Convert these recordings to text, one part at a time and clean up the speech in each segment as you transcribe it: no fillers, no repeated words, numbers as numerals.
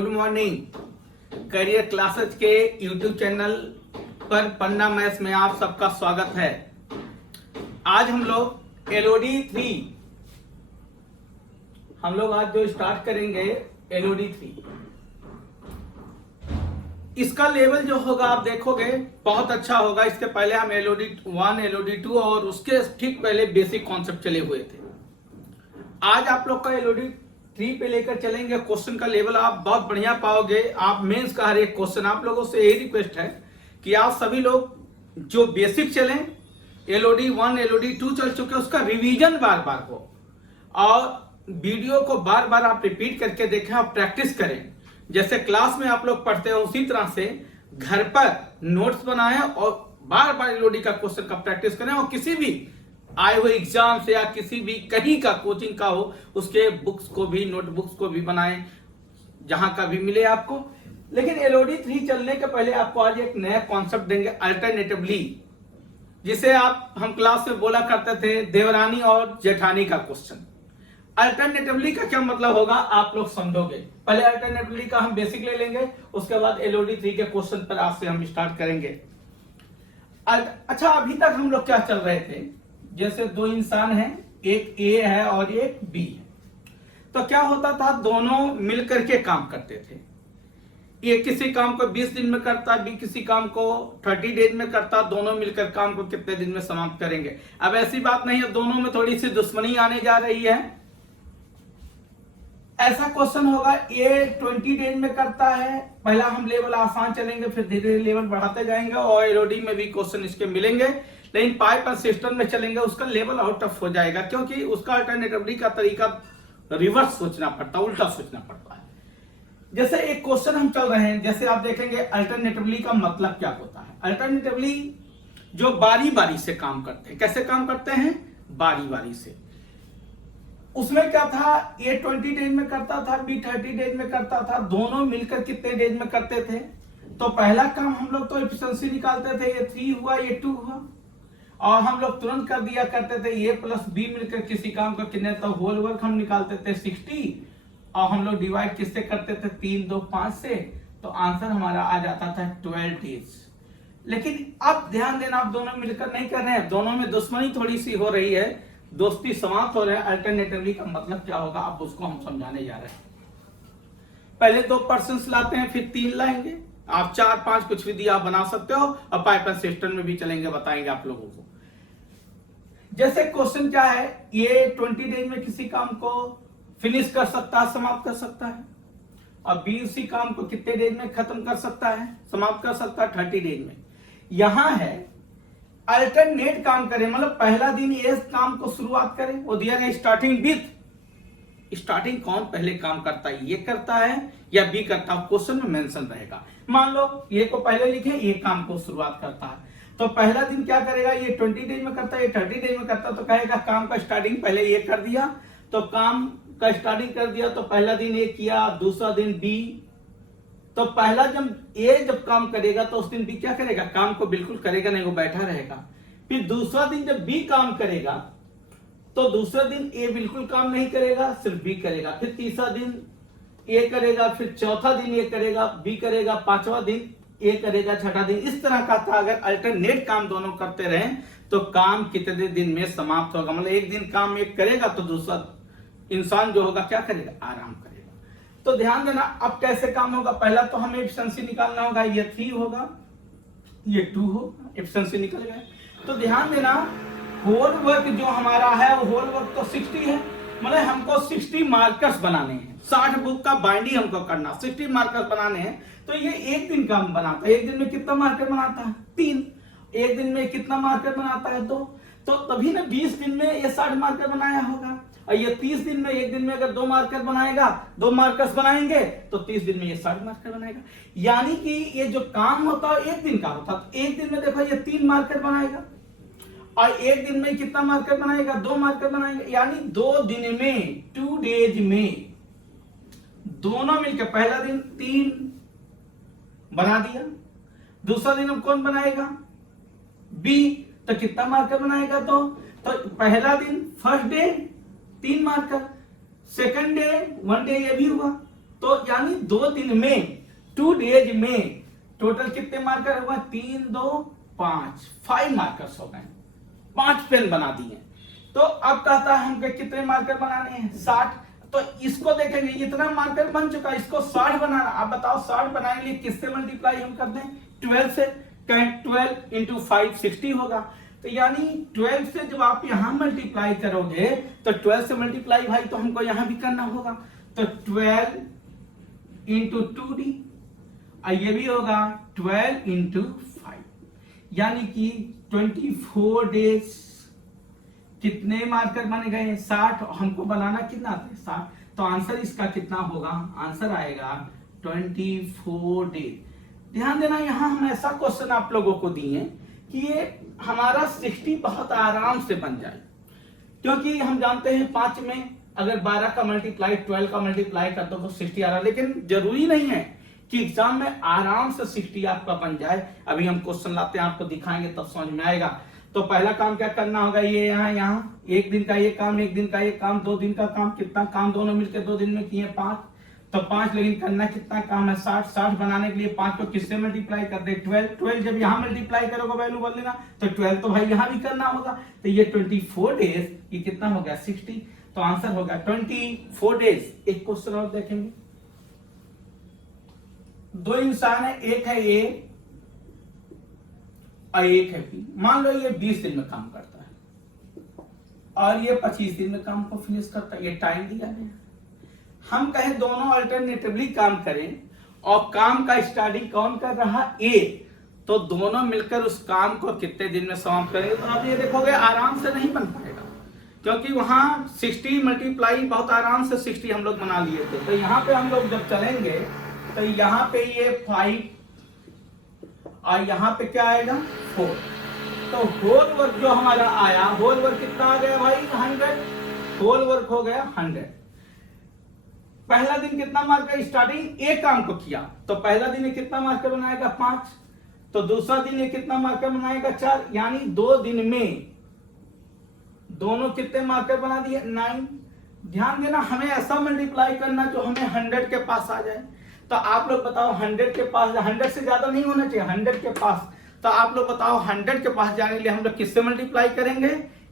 Good morning. Career classes के YouTube channel पर पन्ना maths में आप सबका स्वागत है। आज हम लोग एलओडी 3 आज जो स्टार्ट करेंगे एलओडी 3, इसका लेवल जो होगा आप देखोगे बहुत अच्छा होगा। इसके पहले हम एलओडी 1, एलओडी 2 और उसके ठीक पहले बेसिक कॉन्सेप्ट चले हुए थे। आज आप लोग का एलओडी 3 पे लेकर चलेंगे। क्वेश्चन का लेवल आप बहुत बढ़िया पाओगे। आप मेंस का हर एक क्वेश्चन, आप लोगों से यही रिक्वेस्ट है कि आप सभी लोग जो बेसिक चलें, एलओडी 1, एलओडी 2 चल चुके, उसका रिवीजन बार बार हो और वीडियो को बार बार आप रिपीट करके देखें और प्रैक्टिस करें। जैसे क्लास में आप लोग पढ़ते हो उसी तरह से घर पर नोट्स बनाएं और बार बार एलओडी का क्वेश्चन का प्रैक्टिस करें। और किसी भी आए हुए एग्जाम से या किसी भी कहीं का कोचिंग का हो, उसके बुक्स को भी, नोटबुक्स को भी बनाएं जहां का भी मिले आपको। लेकिन एलओडी 3 चलने के पहले आपको आज एक नया कॉन्सेप्ट देंगे, अल्टरनेटिवली, जिसे हम क्लास में बोला करते थे देवरानी और जेठानी का क्वेश्चन। अल्टरनेटिवली का क्या मतलब होगा आप लोग समझोगे। पहले अल्टरनेटिवली का हम बेसिक ले लेंगे, उसके बाद एलओडी 3 के क्वेश्चन पर आज से हम स्टार्ट करेंगे। अच्छा, अभी तक हम लोग क्या चल रहे थे, जैसे दो इंसान हैं, एक ए है और एक बी है, तो क्या होता था, दोनों मिलकर के काम करते थे। ए किसी काम को 20 दिन में करता, बी किसी काम को 30 डेज में करता। दोनों मिलकर काम को कितने दिन में समाप्त करेंगे। अब ऐसी बात नहीं है, दोनों में थोड़ी सी दुश्मनी आने जा रही है। ऐसा क्वेश्चन होगा, ए 20 डेज में करता है। पहला हम लेवल आसान चलेंगे, फिर धीरे धीरे लेवल बढ़ाते जाएंगे और एलओडी में भी क्वेश्चन इसके मिलेंगे। लेकिन पाइप और सिस्टम में चलेंगे उसका लेवल और टफ हो जाएगा, क्योंकि उसका अल्टरनेटिवली का तरीका रिवर्स सोचना पड़ता है, उल्टा सोचना पड़ता है। जैसे एक क्वेश्चन हम चल रहे हैं, जैसे आप देखेंगे अल्टरनेटिवली का मतलब क्या होता है। अल्टरनेटिवली जो बारी बारी से काम करते हैं, कैसे काम करते हैं, बारी बारी से। उसमें क्या था, ए 20 डेज में करता था, बी 30 डेज में करता था। दोनों मिलकर कितने डेज में करते थे। तो पहला काम हम लोग तो एफिशिएंसी निकालते थे, ये 3 हुआ, ये 2 हुआ, और हम लोग तुरंत कर दिया करते थे ए प्लस बी मिलकर किसी काम का कितने, तो होल वर्क हम निकालते थे 60 और हम लोग डिवाइड किससे करते थे, 3, 2, 5 से, तो आंसर हमारा आ जाता था 12 डेज। लेकिन अब ध्यान देना, आप दोनों मिलकर नहीं कर रहे हैं, दोनों में दुश्मनी थोड़ी सी हो रही है, दोस्ती समाप्त हो रहा है। अल्टरनेटिवली का मतलब क्या होगा, अब उसको हम समझाने जा रहे हैं। पहले 2 पर्सन्स लाते हैं, फिर 3 लाएंगे। आप 4, 5 कुछ भी दिया आप बना सकते हो, और पाइप एंड सिस्टम में भी चलेंगे, बताएंगे आप लोगों को। जैसे क्वेश्चन क्या है, ये 20 डेज में किसी काम को फिनिश कर सकता है, समाप्त कर सकता है, और बी उसी काम को कितने डेज में खत्म कर सकता है, समाप्त कर सकता है, 30 डेज में। यहां है अल्टरनेट काम करें, मतलब पहला दिन ये काम को शुरुआत करें, वो दिया गया स्टार्टिंग विथ। स्टार्टिंग कौन पहले काम करता है, ये करता है या बी करता है, क्वेश्चन में मेंशन रहेगा। मान लो ये को पहले लिखे, ये काम को शुरुआत करता है, तो पहला दिन क्या करेगा, ये 20 डेज में करता है, ये 30 डेज में करता है, तो कहेगा काम का स्टार्टिंग पहले ये कर दिया, तो काम का स्टार्टिंग कर दिया, तो पहला दिन ये किया, दूसरा दिन बी। तो पहला जब काम करेगा तो उस दिन बी क्या करेगा, काम को बिल्कुल करेगा नहीं, वो बैठा रहेगा। फिर दूसरा दिन जब बी काम करेगा तो दूसरा दिन ए बिल्कुल काम नहीं करेगा, सिर्फ बी करेगा। फिर तीसरा दिन ए करेगा, फिर चौथा दिन ए करेगा, बी करेगा, पांचवा दिन ए करेगा, छठा दिन। इस तरह का था। अगर अल्टरनेट काम दोनों करते रहे तो काम कितने दिन में समाप्त होगा, मतलब एक दिन काम एक करेगा तो दूसरा इंसान जो होगा क्या करेगा, आराम करेगा। तो ध्यान देना, अब कैसे काम होगा। पहला तो हमें एफिशिएंसी निकालना होगा, ये 3 होगा, ये 2 होगा, एफिशिएंसी निकल गया। तो ध्यान देना, होल वर्क जो हमारा है वो होल वर्क तो 60 है, मतलब हमको 60 मार्कर्स बनाने हैं। 60 बुक का बाइंडिंग हमको करना, 60 मार्कर्स बनाने हैं। तो ये एक दिन का बनाता है। एक दिन में कितना मार्कर बनाता है, 3। एक दिन में कितना मार्कर बनाता है, 2। तो तभी ना 20 दिन में ये 60 मार्कर बनाया होगा। और ये 30 दिन में, एक दिन में अगर 2 मार्कर बनाएगा, 2 मार्कर्स बनाएंगे, तो 30 दिन में ये 60 मार्कर बनाएगा। यानी कि ये जो काम होता है एक दिन का होता है। एक दिन में देखो ये 3 मार्कर बनाएगा, और एक दिन में कितना मार्कर बनाएगा, 2 मार्कर बनाएंगे। यानी 2 दिन में, 2 डेज में दोनों मिलकर, पहला दिन 3 बना दिया, दूसरा दिन अब कौन बनाएगा, बी, तो कितना मार्कर बनाएगा, तो पहला दिन first day 3 marker, second day 1 day ये भी हुआ, तो यानी 2 दिन में 2 डेज में टोटल कितने मार्कर हुआ? 3 2 5 5 मार्कर्स हो गए, 5 पेन बना दिए। तो अब कहता है हमको कितने मार्कर बनाने हैं? 60। तो इसको देखेंगे, इतना मार्कर बन चुका है, इसको 60 बनाना। आप बताओ 60 बनाने के लिए किससे मल्टीप्लाई हम कर दें? 12 से। कहें 12 इंटू 5 60 होगा। तो यानी 12 से जब आप यहां मल्टीप्लाई करोगे तो 12 से मल्टीप्लाई भाई तो हमको यहां भी करना होगा। तो 12 इंटू 2d, ये भी होगा 12 इंटू 5, यानी कि 24 डेज कितने मार्कर बन गए? 60। हमको बनाना कितना था? 60। तो आंसर इसका कितना होगा? आंसर आएगा 24 डेज। ध्यान देना, यहां हम ऐसा क्वेश्चन आप लोगों को दिए कि ये हमारा 60 बहुत आराम से बन जाए, क्योंकि हम जानते हैं 5 में अगर 12 का मल्टीप्लाई 12 का मल्टीप्लाई कर दो तो 60 आ रहा है। लेकिन जरूरी नहीं है कि एग्जाम में आराम से 60 आपका बन जाए। अभी हम क्वेश्चन लाते हैं, आपको दिखाएंगे तब समझ में आएगा। तो पहला काम क्या करना होगा? ये यहाँ 1 दिन का ये काम, 1 दिन का ये काम, 2 दिन का काम, कितना काम दोनों मिलकर 2 दिन में किए 5। तो 5, लेकिन करना कितना काम है? 60। 60 बनाने के लिए 5 को किससे मल्टीप्लाई कर दे? 12। 12 जब यहाँ मल्टीप्लाई करोगे वैल्यू बदल लेना, तो 12 तो भाई यहाँ भी करना होगा। तो ये 24 डेज, ये कितना हो गया? 60। तो आंसर होगा 24 डेज। एक क्वेश्चन और देखेंगे। 2 इंसान है, एक है ए और एक है बी। मान लो ये 20 दिन में काम करता है और ये 25 दिन में काम को फिनिश करता है। ये टाइम दिया गया। हम कहें दोनों अल्टरनेटिवली काम करें और काम का स्टार्टिंग कौन कर रहा? ए। तो दोनों मिलकर उस काम को कितने दिन में समाप्त करेंगे? तो आप ये देखोगे आराम से नहीं बन पाएगा, क्योंकि वहां 60 मल्टीप्लाई बहुत आराम से 60 हम लोग बना लिए थे। तो यहाँ पे हम लोग जब चलेंगे तो यहाँ पे ये 5 और यहाँ पे क्या आएगा? 4। तो होल वर्क जो हमारा आया, होल वर्क कितना आ गया भाई? 100। होल वर्क हो गया 100। पहला दिन कितना मार्कर? स्टार्टिंग एक काम को किया तो पहला दिन ये कितना मार्कर बनाएगा? 5। तो दूसरा दिन ये कितना मार्कर बनाएगा? 4। यानी 2 दिन में दोनों कितने मार्कर बना दिए? 9। ध्यान देना, हमें ऐसा मल्टीप्लाई करना जो हमें 100 के पास आ जाए। तो आप लोग बताओ 100 के पास, 100 से ज्यादा नहीं होना चाहिए, 100 के पास। तो आप लोग बताओ 100 के पास जाने के लिए हम लोग किससे मल्टीप्लाई करेंगे?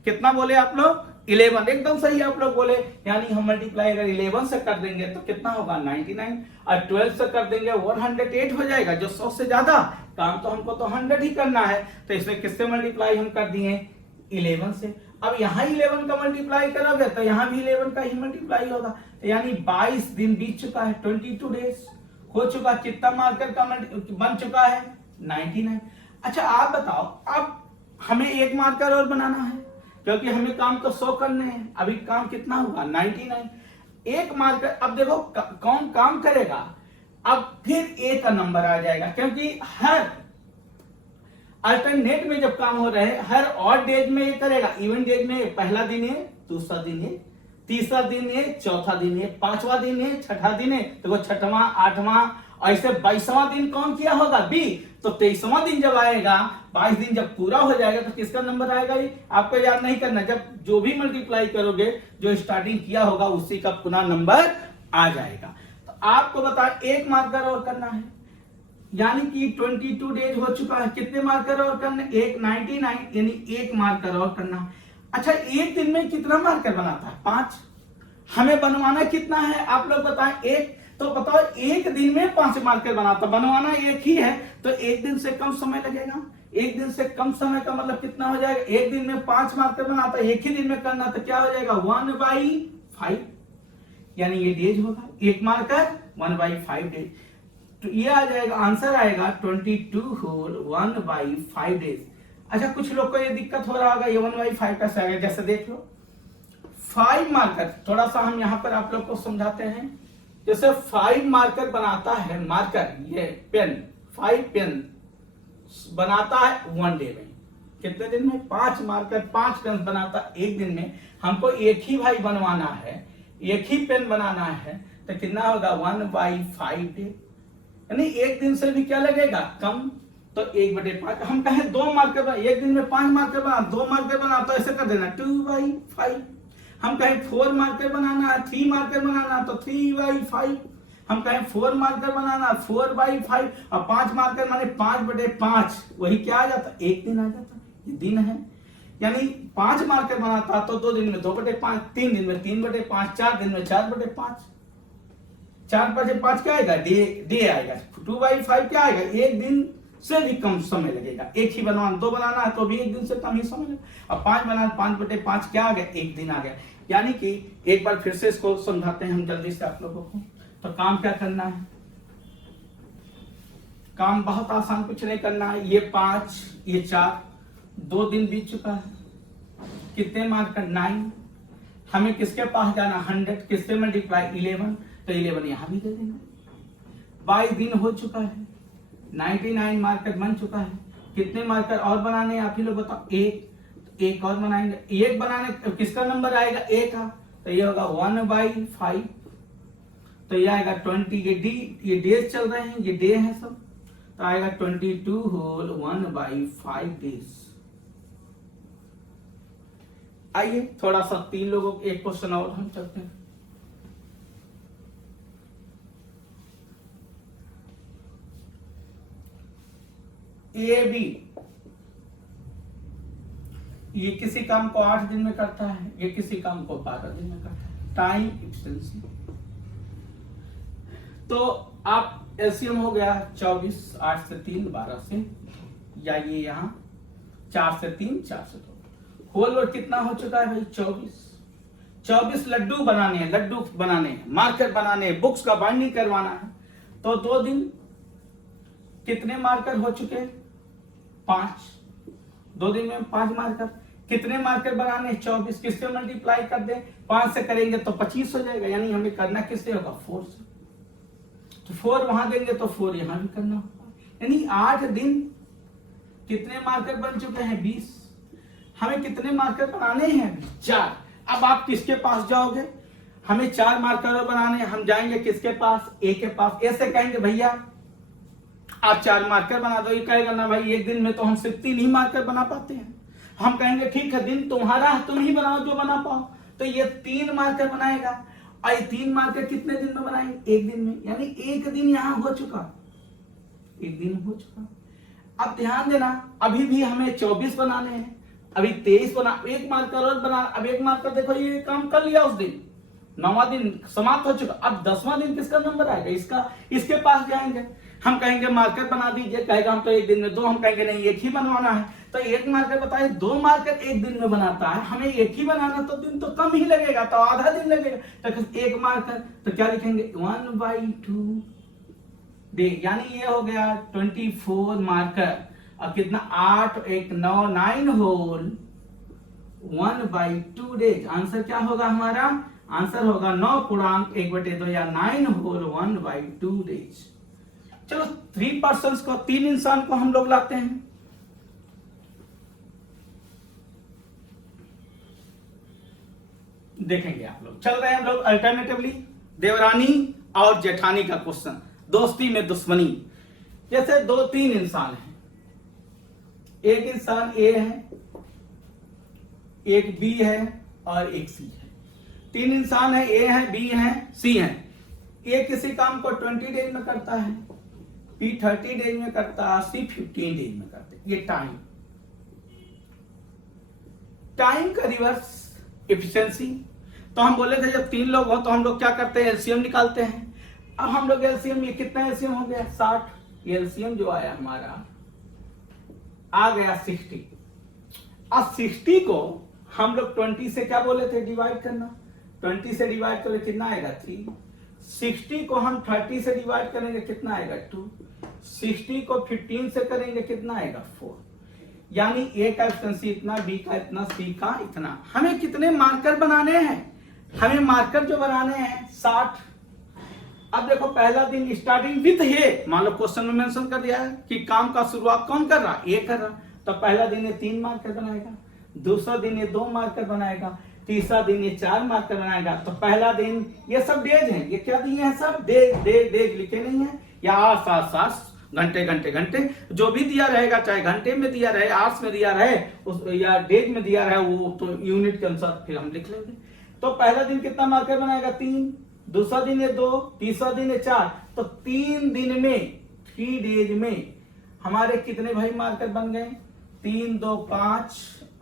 कितना बोले आप लोग? 11। एकदम सही आप लोग बोले। यानी हम मल्टीप्लाई अगर 11 से कर देंगे तो कितना होगा? 99। और 12 से कर देंगे 108 हो जाएगा, जो 100 से ज्यादा। काम तो हमको तो 100 ही करना है। तो इसमें किससे मल्टीप्लाई हम कर दिए? 11 से। अब यहाँ 11 का मल्टीप्लाई करोगे तो यहाँ भी 11 का ही मल्टीप्लाई होगा। तो यानी 22 दिन बीत चुका है, 22 डेज हो चुका। कितना मार्कर का बन चुका है? 99। अच्छा आप बताओ, अब हमें एक मार्कर और बनाना है, क्योंकि हमें काम तो 100 करने हैं। अभी काम कितना होगा? 99। एक मार्कर, अब देखो कौन काम करेगा? अब फिर ए का नंबर आ जाएगा, क्योंकि हर अल्टरनेट में जब काम हो रहे हैं, हर ऑड डेज में ये करेगा। इवन डेज में पहला दिन है, दूसरा दिन है, तीसरा दिन है, चौथा दिन है, 5वां दिन है, 6ठा दिन है। तो वो 6वां 8वां ऐसे 22वां दिन कौन किया होगा? बी। तो 23वां दिन जब आएगा, 22 दिन जब पूरा हो जाएगा तो किसका नंबर आएगा? ये आपको याद नहीं करना। जब जो भी मल्टीप्लाई करोगे, जो स्टार्टिंग किया होगा उसी का पुनः नंबर आ जाएगा। तो आपको बता एक मार्कर और करना है, यानी कि 22 डेज हो चुका है। कितने मार्कर और करने? एक 99, यानी एक मार्कर और करना। अच्छा एक दिन में कितना मार्कर बनाता है? 5। हमें बनवाना कितना है आप लोग बताएं? 1। तो बताओ एक दिन में 5 मार्कर बनाता, बनवाना एक ही है, तो एक दिन से कम समय लगेगा। एक दिन से कम समय का मतलब कितना हो जाएगा? एक दिन में 5 मार्कर बनाता, एक ही दिन में करना, तो क्या हो जाएगा? 1/5, यानी ये डेज होगा। एक मार्कर 1/5 डेज। तो ये आ जाएगा, आंसर आएगा 22 होल 1/5 डेज। अच्छा कुछ लोग को ये दिक्कत हो रहा होगा, ये 1/5 कैसे आ गया? जैसे देख लो 5 मार्कर, थोड़ा सा हम यहाँ पर आप लोग को समझाते हैं। जैसे 5 मार्कर बनाता है, मार्कर ये पेन 5 पेन बनाता है 1 डे में। कितने दिन में? 5 मार्कर 5 पेन बनाता एक दिन में। हमको एक ही भाई बनवाना है, एक ही पेन बनाना है, तो कितना होगा? 1/5 डे। यानी एक दिन से भी क्या लगेगा? कम। तो 1/5। हम कहें 2 मार्कर बना, एक दिन में 5 मार्कर बना, 2 मार्कर बना, तो ऐसे कर देना 2/5। हम कहें 4 मार्कर बनाना है, 3 मार्कर बनाना, तो 3/5। हम कहें 4 मार्कर बनाना 4/5 और 5 मार्कर माने 5/5, वही क्या आ जाता, एक दिन आ जाता, ये दिन है। यानी 5 मार्कर बनाता तो 2 दिन में 2/5, 3 दिन में 3/5, 4 दिन में 4/5, 4/5 क्या आएगा, डे आएगा। 2/5 क्या आएगा, एक दिन से भी कम समय लगेगा। एक ही बनवाना, 2 बनाना है तो भी एक दिन से कम ही समय लगेगा। अब 5 बनाना, 5/5 क्या आ गया, एक दिन आ गया। यानी कि एक बार फिर से इसको समझाते हैं हम जल्दी से आप लोगों को। तो काम क्या करना है, काम बहुत आसान, कुछ नहीं करना है। ये 5, ये 4, 2 दिन बीत चुका है, कितने मार्कर, 9। हमें किसके पास जाना, 100, किससे मल्टीप्लाई, 11, तो 11 यहां भी दे देंगे। 22 दिन हो चुका है, 99 मार्कर बन चुका है। कितने मार्कर और बनाने हैं आप ही लोग बताओ, एक और बनाएंगे। एक बनाने किसका नंबर आएगा, एक का, तो ये होगा 1/5, तो ये आएगा 20। ये डेज चल रहे हैं, ये डे है सब, तो आएगा 22 होल 1/5 डेज। आइए थोड़ा सा 3 लोगों को एक क्वेश्चन और हम चलते हैं। ए बी, ये किसी काम को 8 दिन में करता है, ये किसी काम को 12 दिन में करता है। टाइम एफिशिएंसी, तो आप एलसीएम हो गया 24, 8 से 3, 12 से, या ये यहाँ 4 से 3, 4 से 2, होल वर्ड कितना हो चुका है भाई, 24 लड्डू बनाने हैं, मार्कर बनाने हैं, बुक्स का बाइंडिंग करवाना है, तो 2 दिन कितने मार्कर हो चुके, 5, 2 दिन में 5 मार्कर। कितने मार्कर बनाने, 24, किससे मल्टीप्लाई कर दें, 5 से करेंगे तो 25 हो जाएगा, यानी हमें करना किससे होगा, 4 से। तो 4 वहां देंगे तो 4 यहां भी करना होगा, यानी 8 दिन कितने मार्कर बन चुके हैं, 20। हमें कितने मार्कर बनाने हैं, 4। अब आप किसके पास जाओगे, हमें 4 मार्कर बनाने हैं, हम जाएंगे किसके पास, ए के पास। ऐसे कहेंगे भैया आप 4 मार्कर बना दो, ये कहेगा ना भाई एक दिन में तो हम सिर्फ 3 ही मार्कर बना पाते हैं। हम कहेंगे ठीक है, दिन तुम्हारा है, तुम ही बनाओ जो बना पाओ, तो ये 3 मार्कर बनाएगा, और ये 3 मार्कर कितने दिन में बनाएंगे, एक दिन में, यानी एक दिन यहां हो चुका, एक दिन हो चुका। अब ध्यान देना, अभी भी हमें 24 बनाने हैं, अभी 23 बना, एक मार्कर और बना, अब एक मार्कर देखो ये काम कर लिया उस दिन, 9वां दिन समाप्त हो चुका। अब 10वां दिन किसका नंबर आएगा, इसका, इसके पास जाएंगे, हम कहेंगे मार्कर बना दीजिए, कहेगा हम तो एक दिन में 2, हम कहेंगे नहीं एक ही बनवाना है, तो एक मार्कर बताइए, 2 मार्कर एक दिन में बनाता है, हमें एक ही बनाना, तो दिन तो कम ही लगेगा, तो आधा दिन लगेगा, तो एक मार्कर, तो क्या लिखेंगे 1/2 डे, यानी ये हो गया 24 मार्कर। अब कितना, 8, 1, 9, 9 होल 1/2 डेज। आंसर क्या होगा हमारा, आंसर होगा 9.1/2 या 9 होल 1/2 डेज। चलो 3 पर्सन्स को, 3 इंसान को हम लोग लाते हैं। देखेंगे आप लोग, चल रहे हैं हम लोग अल्टरनेटिवली, देवरानी और जेठानी का क्वेश्चन, दोस्ती में दुश्मनी। जैसे 2-3 इंसान हैं, एक इंसान ए है, एक बी है और एक सी है। 3 इंसान है, ए है, बी है, सी है। ए किसी काम को 20 डेज में करता है, बी 30 डेज में करता है, सी 15 डेज में करता है। ये टाइम का रिवर्स एफिशिएंसी। तो हम बोले थे जब 3 लोग हो तो हम लोग क्या करते हैं, एलसीएम निकालते हैं। अब हम लोग एलसीएम, ये कितना एलसीएम हो गया, 60। एलसीएम जो आया हमारा आ गया 60। अब 60 को हम लोग 20 से क्या बोले थे, डिवाइड करना। 20 से डिवाइड करें कितना आएगा, 3। 60 को हम 30 से डिवाइड करेंगे कितना आएगा, 2। 60 को 15 से करेंगे कितना आएगा, 4। यानी ए का एफिशिएंसी इतना, बी का इतना, सी का इतना। हमें कितने मार्कर बनाने हैं, हमें मार्कर जो बनाने हैं 60। अब देखो पहला दिन स्टार्टिंग विथ है, मान लो क्वेश्चन में मेंशन कर दिया है कि काम का शुरुआत कौन कर रहा, ए कर रहा, तो पहला दिन ये 3 मार्कर बनाएगा, दूसरा दिन ये 2 मार्कर बनाएगा, तीसरा दिन ये 4 मार्कर बनाएगा। तो पहला दिन, ये सब डेज हैं, ये क्या दिए हैं, सब डेज लिखे नहीं है, या आस घंटे जो भी दिया रहेगा, चाहे घंटे में दिया रहे, आवर्स में दिया रहे, उस या डेज में दिया रहे, वो तो यूनिट के अनुसार फिर हम लिख लेंगे। तो पहला दिन कितना मार्कर बनाएगा, 3, दूसरा दिन है 2, तीसरा दिन है 4, तो 3 दिन में 3 डेज में हमारे कितने भाई मार्कर बन गए? 3 2 5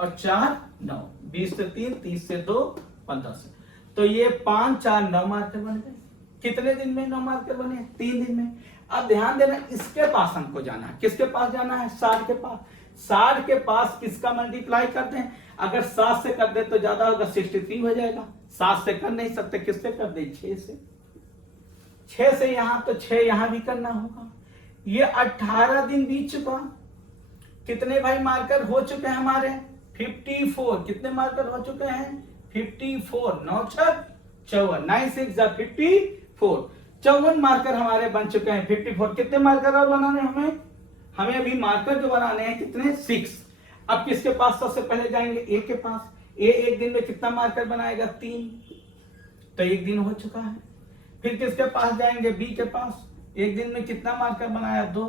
और 4 9, 20 से 3, 30 से 2, 15 से, तो ये 5 4 9 मार्कर बन गए। कितने दिन में 9 मार्कर बने? 3 दिन में। अब ध्यान देना, इसके पास हमको जाना है। किसके पास जाना है? 60 के पास। 60 के पास किसका मल्टीप्लाई करते हैं? अगर 7 से कर दे तो ज्यादा होगा, 63 हो जाएगा। 7 से कर नहीं सकते, किससे कर दे? 6 से। 6 से यहां, तो 6 यहां भी करना होगा। ये 18 दिन बीत चुका। कितने भाई मार्कर हो चुके हैं हमारे? 54। कितने मार्कर हो चुके हैं? 54। 9 6 54, 9 6 54, 54 मार्कर हमारे बन चुके हैं। 54। कितने मार्कर और बनाने हमें? हमें अभी मार्कर जो बनाने हैं कितने? 6। अब किसके पास सबसे पहले जाएंगे? ए के पास। ए एक दिन में कितना मार्कर बनाएगा? 3, तो एक दिन हो चुका है। फिर किसके पास जाएंगे? बी के पास। एक दिन में कितना मार्कर बनाया? 2।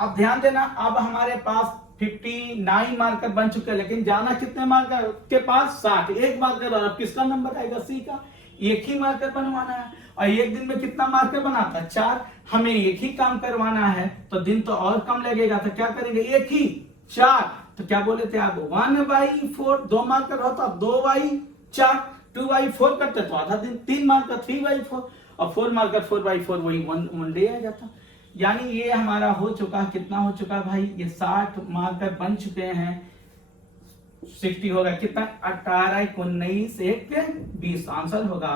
अब ध्यान देना, अब हमारे पास 59 मार्कर बन चुके हैं, लेकिन जाना कितने मार्कर के पास? 60। एक मार्कर, और अब किसका नंबर आएगा? सी का। एक ही मार्कर बनवाना है, और एक दिन में कितना मार्कर बनाता है? 4। हमें एक ही काम करवाना है तो दिन तो और कम लगेगा, तो क्या करेंगे? एक ही 4, तो क्या बोले थे आप? 1/4। 2 मार्कर होता, 2/4। 2/4 करते तो आधा दिन। 3 मार्कर 3/4, और 4 मार्कर 4/4, वही 1 डे आ जाता। यानी ये हमारा हो चुका। कितना हो चुका भाई? ये 60 मार्कर बन चुके हैं। 60 होगा कितना? 18 19 1 20। आंसर होगा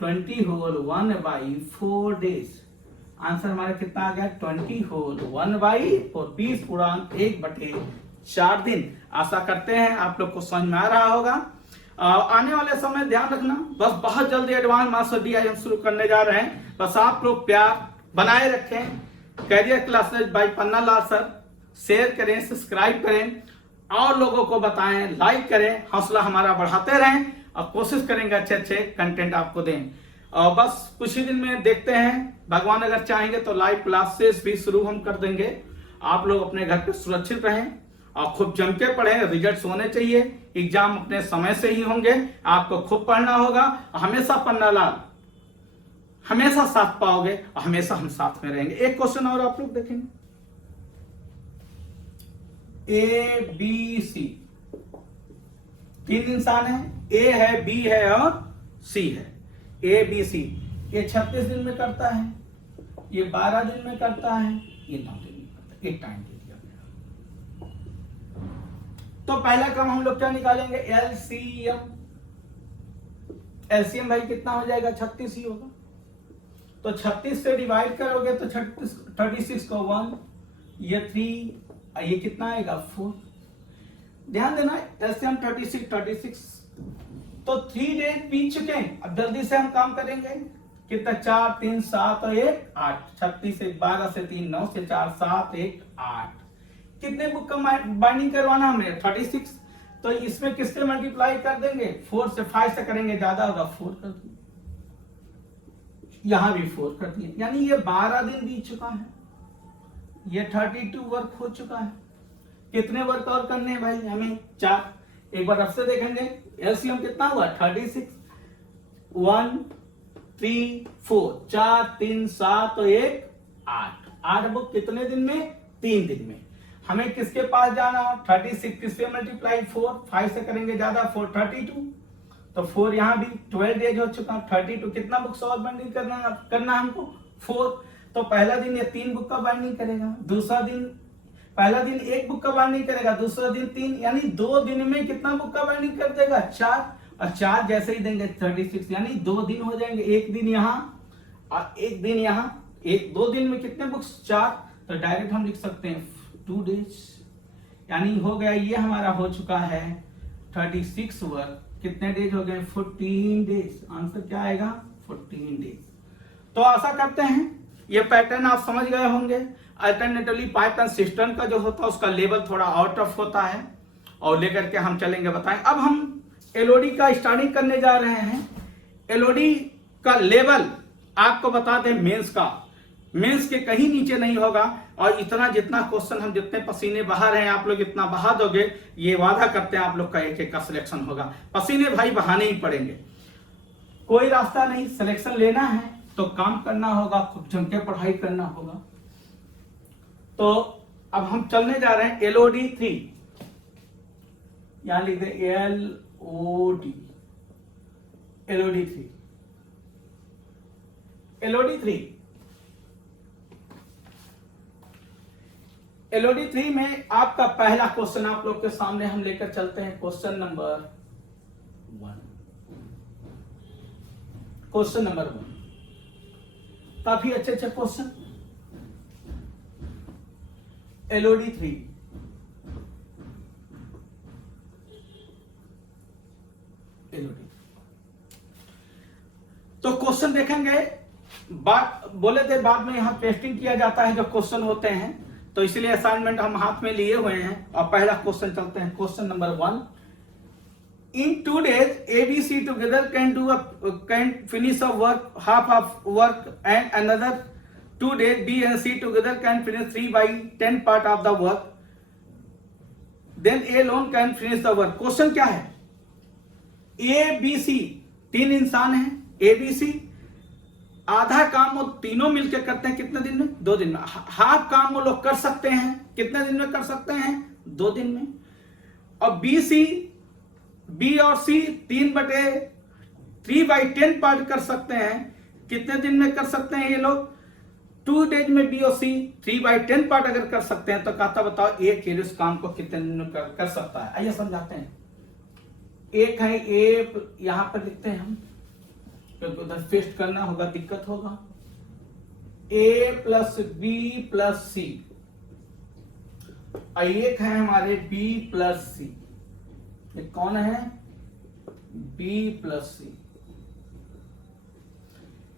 20 होल 1/4 डेज। आंसर हमारा कितना आ गया? 20 होल 1/4, 20 पूर्णांक 1/4 दिन। आशा करते हैं आप लोग को समझ में आ रहा होगा। आने वाले समय ध्यान रखना, बस बहुत जल्दी एडवांस मास्टर DI हम शुरू करने जा रहे हैं। बस आप लोग प्यार बनाए रखें। Career classes by Panna Lal sir, share करें, सब्सक्राइब करें, और लोगों को बताएं, लाइक करें, हौसला हमारा बढ़ाते रहें, और कोशिश करेंगे अच्छे अच्छे कंटेंट आपको दें। और बस कुछ ही दिन में देखते हैं, भगवान अगर चाहेंगे तो लाइव क्लासेस भी शुरू हम कर देंगे। आप लोग अपने घर पे सुरक्षित रहें और खूब जम के पढ़ें। रिजल्ट होने चाहिए, एग्जाम अपने समय से ही होंगे, आपको खूब पढ़ना होगा। हमेशा पन्ना लाल हमेशा साथ पाओगे, और हमेशा हम साथ में रहेंगे। एक क्वेश्चन और आप लोग देखेंगे, ABC 3 इंसान है, ए है, बी है और सी है। ABC ये 36 दिन में करता है, ये 12 दिन में करता है, ये 9 दिन में करता है। एक टाइम दे दिया गया। तो पहला काम हम लोग क्या निकालेंगे? एलसीएम भाई कितना हो जाएगा? 36 ही होगा। तो 36 से डिवाइड करोगे तो 36 को 1, ये 3, ये कितना आएगा? 4। ध्यान देना, एलसीएम 36, तो 3 डेज बीत चुके हैं। अब जल्दी से हम काम करेंगे। कितना? 4 3 7 और 1 8। 36 से 12 से 3 9 से 4 7 1 8। कितने बुक का बाइंडिंग करवाना हमें? 36। तो इसमें किसके मल्टीप्लाई कर देंगे? 4 से। 5 से करेंगे ज्यादा होगा, 4 कर दिए। यहां भी 4 कर दिए। यानी ये 12 दिन बीत चुका है, ये 32 वर्क हो चुका है। कितने वर्क और करने हैं भाई हमें? 4। एक बार अब से देखेंगे, एलसीएम कितना हुआ? 36। 1 3 4, 4 3 7 और 1 8। 8 बुक कितने दिन में? 3 दिन में। हमें किसके पास जाना? 36 किससे मल्टीप्लाई? 4। 5 से करेंगे ज्यादा, 4 32, तो 4 यहां भी 12 डेज हो चुका। 32 कितना बुक्स और बाइंडिंग करना हमको? 4। तो पहला दिन ये 3 बुक का बाइंडिंग करेगा, दूसरा दिन पहला दिन 1 बुक का बाइंडिंग करेगा, दूसरा दिन 3, यानी 2 दिन में कितना बुक का बाइंडिंग कर देगा? 4। और 4 जैसे ही देंगे 36, यानी 2 दिन हो जाएंगे। 1 दिन यहाँ और 1 दिन यहाँ। 2 दिन में कितने बुक्स? 4। तो डायरेक्ट हम लिख सकते हैं 2 डेज। यानी हो गया, ये हमारा हो चुका है 36 वर्क। कितने डेज हो गए? 14 डेज। आंसर क्या आएगा? 14 डेज। तो आशा करते हैं ये पैटर्न आप समझ गए होंगे। अल्टरनेटिवली पाइपलाइन सिस्टम का जो होता है उसका लेवल थोड़ा और टफ होता है, और लेकर के हम चलेंगे। बताएं, अब हम एलओडी का स्टार्टिंग करने जा रहे हैं। एलओडी का लेवल आपको बता दें, मेंस के कहीं नीचे नहीं होगा। और इतना जितना क्वेश्चन हम जितने पसीने बहा रहे हैं, आप लोग इतना बहा दोगे, ये वादा करते हैं आप लोग का एक एक का सिलेक्शन होगा। पसीने भाई बहाने ही पड़ेंगे। कोई रास्ता नहीं, सिलेक्शन लेना है तो काम करना होगा, खूब जम के पढ़ाई करना होगा। तो अब हम चलने जा रहे हैं LOD 3, यहां लिख दे LOD 3। LOD 3 में आपका पहला क्वेश्चन आप लोग के सामने हम लेकर चलते हैं। क्वेश्चन नंबर 1, काफी अच्छे क्वेश्चन। LOD 3 तो क्वेश्चन देखेंगे, बोले थे बाद में यहां पेस्टिंग किया जाता है जो क्वेश्चन होते हैं, तो इसलिए असाइनमेंट हम हाथ में लिए हुए हैं। और पहला क्वेश्चन चलते हैं, question number 1। In 2 days, ABC together can finish a work, half of work, and another 2 days B and C together can finish 3/10 part of the work. Then A alone can finish the work. Question क्या है? A, B, C 3 इंसान हैं। A, B, C आधा काम वो तीनों मिलकर करते हैं कितने दिन में? 2 दिन में। हाफ काम वो लोग कर सकते हैं कितने दिन में कर सकते हैं? 2 दिन में। और B और C 3/10 पार्ट कर सकते हैं कितने दिन में कर सकते हैं ये लोग? 2 डेज में B और C 3/10 पार्ट अगर कर सकते हैं तो कहता बताओ एक ही उस काम को कितने दिन में कर सकता है। आइए समझाते हैं। एक है A, यहां पर लिखते हैं हम क्योंकि उधर पेस्ट करना होगा, दिक्कत होगा। A + B + C, और एक है हमारे B + C। ये कौन है? B + C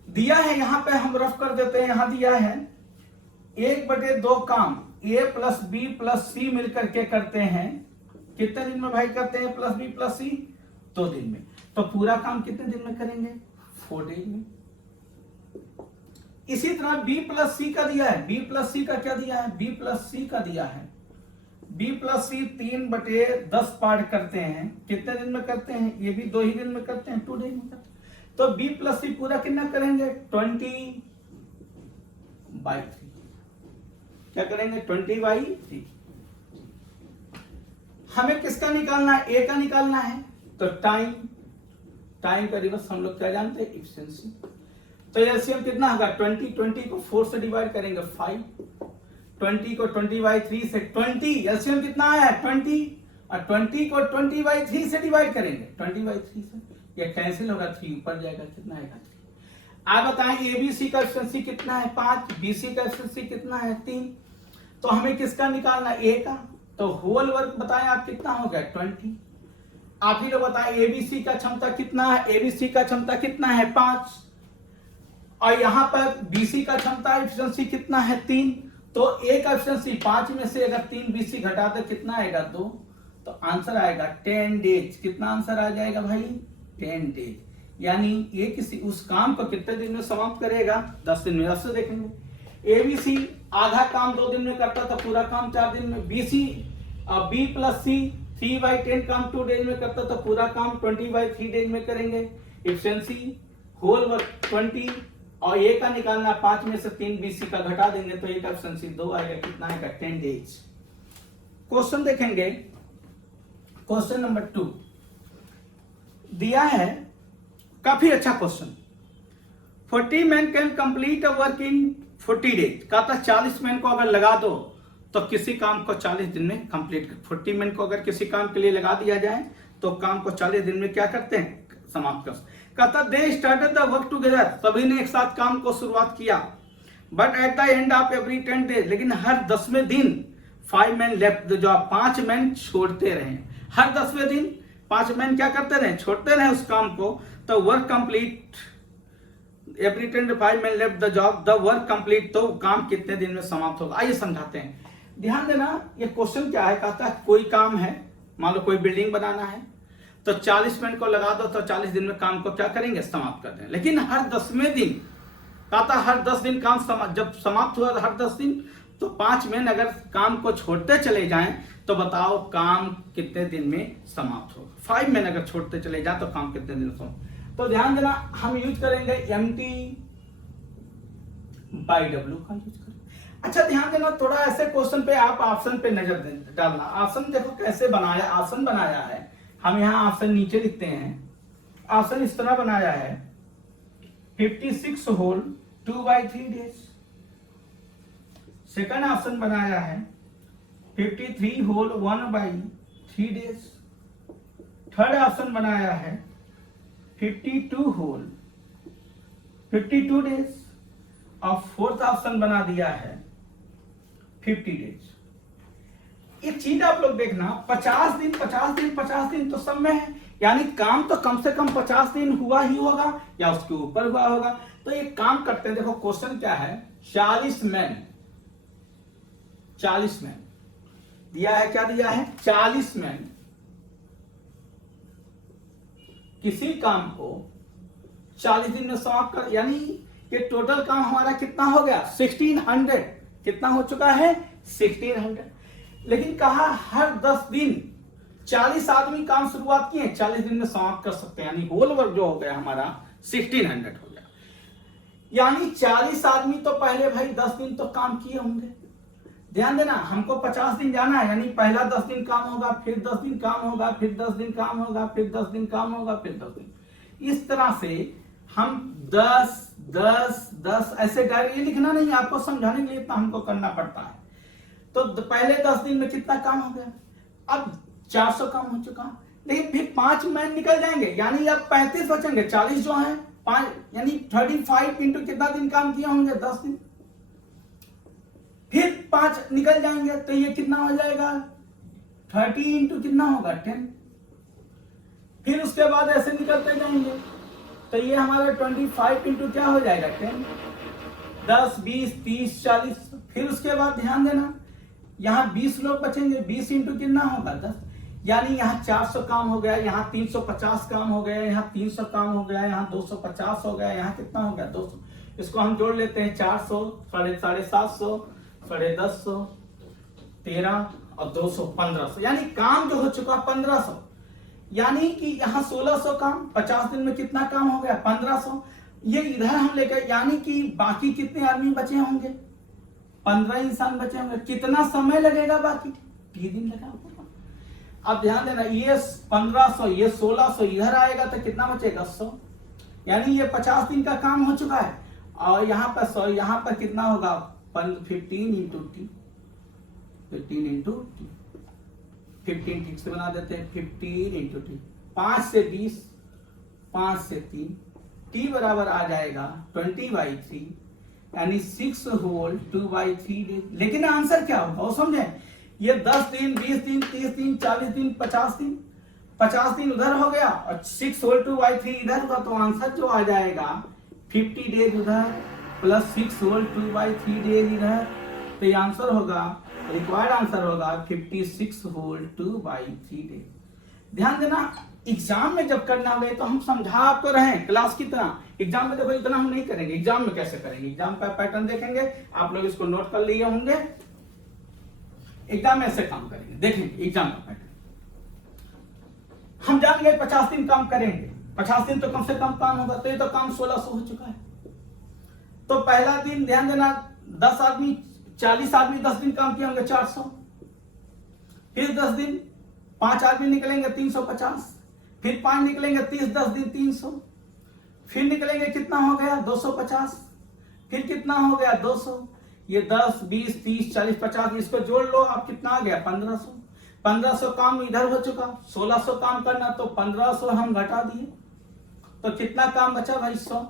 दिया है, यहां पे हम रफ कर देते हैं। यहां दिया है 1/2 काम A + B + C मिलकर के करते हैं कितने दिन में भाई करते हैं? +B + C 2 दिन में। तो पूरा काम कितने दिन में करेंगे? 4 डेज में। इसी तरह B + C का दिया है। B + C का क्या दिया है? B + C का दिया है B + C 3/10 पार्ट करते हैं कितने दिन में करते हैं? ये भी 2 ही दिन में करते हैं, 2 डेज में करते हैं। तो B + C पूरा कितना करेंगे? 20/3। क्या करेंगे? 20/3। हमें किसका निकालना है? A का निकालना है। तो टाइम का रिवर्स हम लोग क्या जानते हैं? एफिशिएंसी। तो एलसीएम कितना होगा? 20 को 4 से डिवाइड करेंगे 5, 20 को 20/3 से 20, एलसीएम कितना आया? 20, और 20 को 20/3 से डिवाइड करेंगे 20/3 से, ये कैंसिल होगा, 3 ऊपर जाएगा, कितना आएगा? 3। आप बताएं एबीसी का एफिशिएंसी कितना है? 5, बीसी का एफिशिएंसी कितना है? 3। तो हमें किसका निकालना है? ए का। तो होल वर्क बताएं आप कितना हो गया? 20। आप ही लोग बताएं एबीसी का क्षमता कितना है? एबीसी का क्षमता कितना है? 5। और यहां पर बीसी का क्षमता एफिशिएंसी कितना है? 3। तो ए का एफिशिएंसी 5 में से अगर 3 बीसी घटा दे कितना आएगा? 2। तो आंसर आएगा 10 डेज। कितना आंसर आ जाएगा भाई? 10 डेज। यानी ये किसी उस काम को कितने दिन में समाप्त करेगा? 10 दिन में। ऐसे देखेंगे एबीसी आधा काम 2 दिन में करता था, पूरा काम 4 दिन में। बीसी बी प्लस सी 3/10 काम 2 डेज में करता था, पूरा काम 20/3 डेज में करेंगे। एफिशिएंसी होल वर्क 20, और ए का निकालना 5 में से 3 बीसी का घटा देंगे तो ए का एफिशिएंसी 2 आएगा। कितना आएगा? 10 डेज। क्वेश्चन देखेंगे, क्वेश्चन नंबर 2 दिया है, काफी अच्छा question. 40 man can complete a work in 40 days. कहा था 40 मैन को अगर लगा दो तो किसी काम को 40 दिन में कंप्लीट कर। 40 मैन को अगर किसी काम के लिए लगा दिया जाए तो काम को 40 दिन में क्या करते हैं? समाप्त कर। कहता they started the work together, सभी ने एक साथ काम को शुरुआत किया। But at the end of every 10 days, लेकिन हर 10वें दिन 5 man left the job, 5 man छोड़ते रहे। हर 10वें दिन 5 मैन क्या करते रहे? छोड़ते रहे उस काम को। तो work complete every 10 5 man left the job, the work complete, तो काम कितने दिन में समाप्त होगा? आइए समझाते हैं। ध्यान देना, ये क्वेश्चन क्या है? कहता है कोई काम है, मान लो कोई बिल्डिंग बनाना है, तो 40 मिनट को लगा दो तो 40 दिन में काम को क्या करेंगे? समाप्त कर दें। लेकिन हर 10वें दिन, कहता हर 10 दिन काम जब समाप्त हुआ हर 10 दिन, तो 5 मैन अगर काम को छोड़ते चले जाएं तो बताओ काम कितने दिन में समाप्त होगा? 5 मैन अगर छोड़ते चले जाए तो काम कितने दिन में समाप्त? तो ध्यान देना हम यूज करेंगे MT बाई W का यूज करेंगे। अच्छा ध्यान देना, थोड़ा ऐसे क्वेश्चन पे आप ऑप्शन पे नजर डालना। ऑप्शन देखो कैसे बनाया, ऑप्शन बनाया है, हम यहाँ ऑप्शन नीचे लिखते हैं। ऑप्शन इस तरह बनाया है 56 होल 2/3 डेज। सेकंड ऑप्शन बनाया है 53 होल 1/3 डेज। थर्ड ऑप्शन बनाया है 52 होल 52 डेज। और फोर्थ ऑप्शन बना दिया है 50 डेज। एक चीज आप लोग देखना, 50 दिन 50 दिन 50 दिन तो सब में है, यानी काम तो कम से कम 50 दिन हुआ ही होगा या उसके ऊपर हुआ होगा। तो एक काम करते हैं, देखो क्वेश्चन क्या है, 40 मैन दिया है। क्या दिया है? 40 मैन किसी काम को 40 दिन में समाप्त कर, यानी कि टोटल काम हमारा कितना हो गया 1600। कितना हो चुका है 1600। लेकिन कहा हर 10 दिन 40 आदमी काम शुरुआत किए, 40 दिन में समाप्त कर सकते हैं, यानी होल वर्क जो हो गया हमारा 1600 हो गया। यानी 40 आदमी तो पहले भाई 10 दिन तो काम किए होंगे। ध्यान देना, हमको 50 दिन जाना है, यानी पहला 10 दिन काम होगा, फिर 10 दिन काम होगा, फिर 10 दिन काम होगा, फिर 10 दिन काम होगा, फिर 10 दिन। इस तरह से हम 10 10 10 ऐसे डायरेक्टली लिखना नहीं, आपको समझाने के लिए इतना हमको करना पड़ता है। तो पहले 10 दिन में कितना काम हो गया, अब 400 काम हो चुका। लेकिन फिर 5 मैन निकल जाएंगे, यानी अब 35 बचेंगे। 40 जो है 5 यानी 35 इंटू कितना दिन काम किए होंगे 10 दिन। फिर 5 निकल जाएंगे, तो ये कितना हो जाएगा 30 इंटू कितना होगा 10। फिर उसके बाद ऐसे निकलते जाएंगे, तो ये हमारा 25 इंटू क्या हो जाएगा 10, 10 20 30 40। फिर उसके बाद ध्यान देना, यहाँ 20 लोग बचेंगे, 20 इंटू कितना होगा 10, यानी यहाँ 400 काम हो गया, यहाँ 350 काम हो गया, यहाँ 300 काम हो गया, यहाँ 250 हो गया, यहाँ कितना हो गया 200। इसको हम जोड़ लेते हैं 400 750 1050 13 और 200 1500, यानी काम जो हो चुका 1500। यानी कि यहाँ 1600 काम, 50 दिन में कितना काम हो गया 1500। ये इधर हम लेकर, यानी कि बाकी कितने आदमी बचे होंगे 15 इंसान बचे होंगे। कितना समय लगेगा बाकी 3 दिन लगा होगा। अब ध्यान देना, ये 1500 ये 1600 इधर आएगा तो कितना बचेगा 100, यानी ये 50 दिन का काम हो चुका है। और यहाँ पर 100, यहाँ पर कितना होगा 15 इंटू टी, 15 इंटू टी, 15 ठीक से बना देते हैं 15 इंटू टी। 5 से 20 5 से 3 टी बराबर आ जाएगा 20/3, यानी 6 होल 2/3 डेज। लेकिन आंसर क्या होगा वो समझे, ये 10 दिन 20 दिन 30 दिन 40 दिन 50 दिन, 50 दिन उधर हो गया और 6 होल 2/3 इधर हुआ, तो आंसर जो आ जाएगा 50 डेज उधर प्लस 6 होल 2/3 डेज इधर। तो ये आंसर होगा, रिक्वायर्ड आंसर होगा 56 होल 2/3 डेज। ध्यान देना, एग्जाम में जब करना होगा तो हम समझा आपको रहे क्लास की तरह। एग्जाम में देखो इतना हम नहीं करेंगे, एग्जाम में कैसे करेंगे, एग्जाम का पैटर्न देखेंगे, आप लोग इसको नोट कर लिए होंगे। एग्जाम में ऐसे काम करेंगे, देखेंगे एग्जाम का पैटर्न। हम जान गए 50 दिन काम करेंगे, 50 दिन तो कम से कम काम होगा, तो ये तो काम 1600 हो चुका है। तो पहला दिन ध्यान देना 10 आदमी 40 आदमी 10 दिन काम किए होंगे 400। फिर 10 दिन 5 आदमी निकलेंगे 350, फिर 5 निकलेंगे 30 10 दिन 300, फिर निकलेंगे कितना हो गया 250, फिर कितना हो गया 200। ये 10 20 30 40 50 इसको जोड़ लो, आप कितना आ गया 1500। 1500 काम इधर हो चुका, 1600 काम करना, तो 1500 हम घटा दिए, तो कितना काम बचा भाई 100।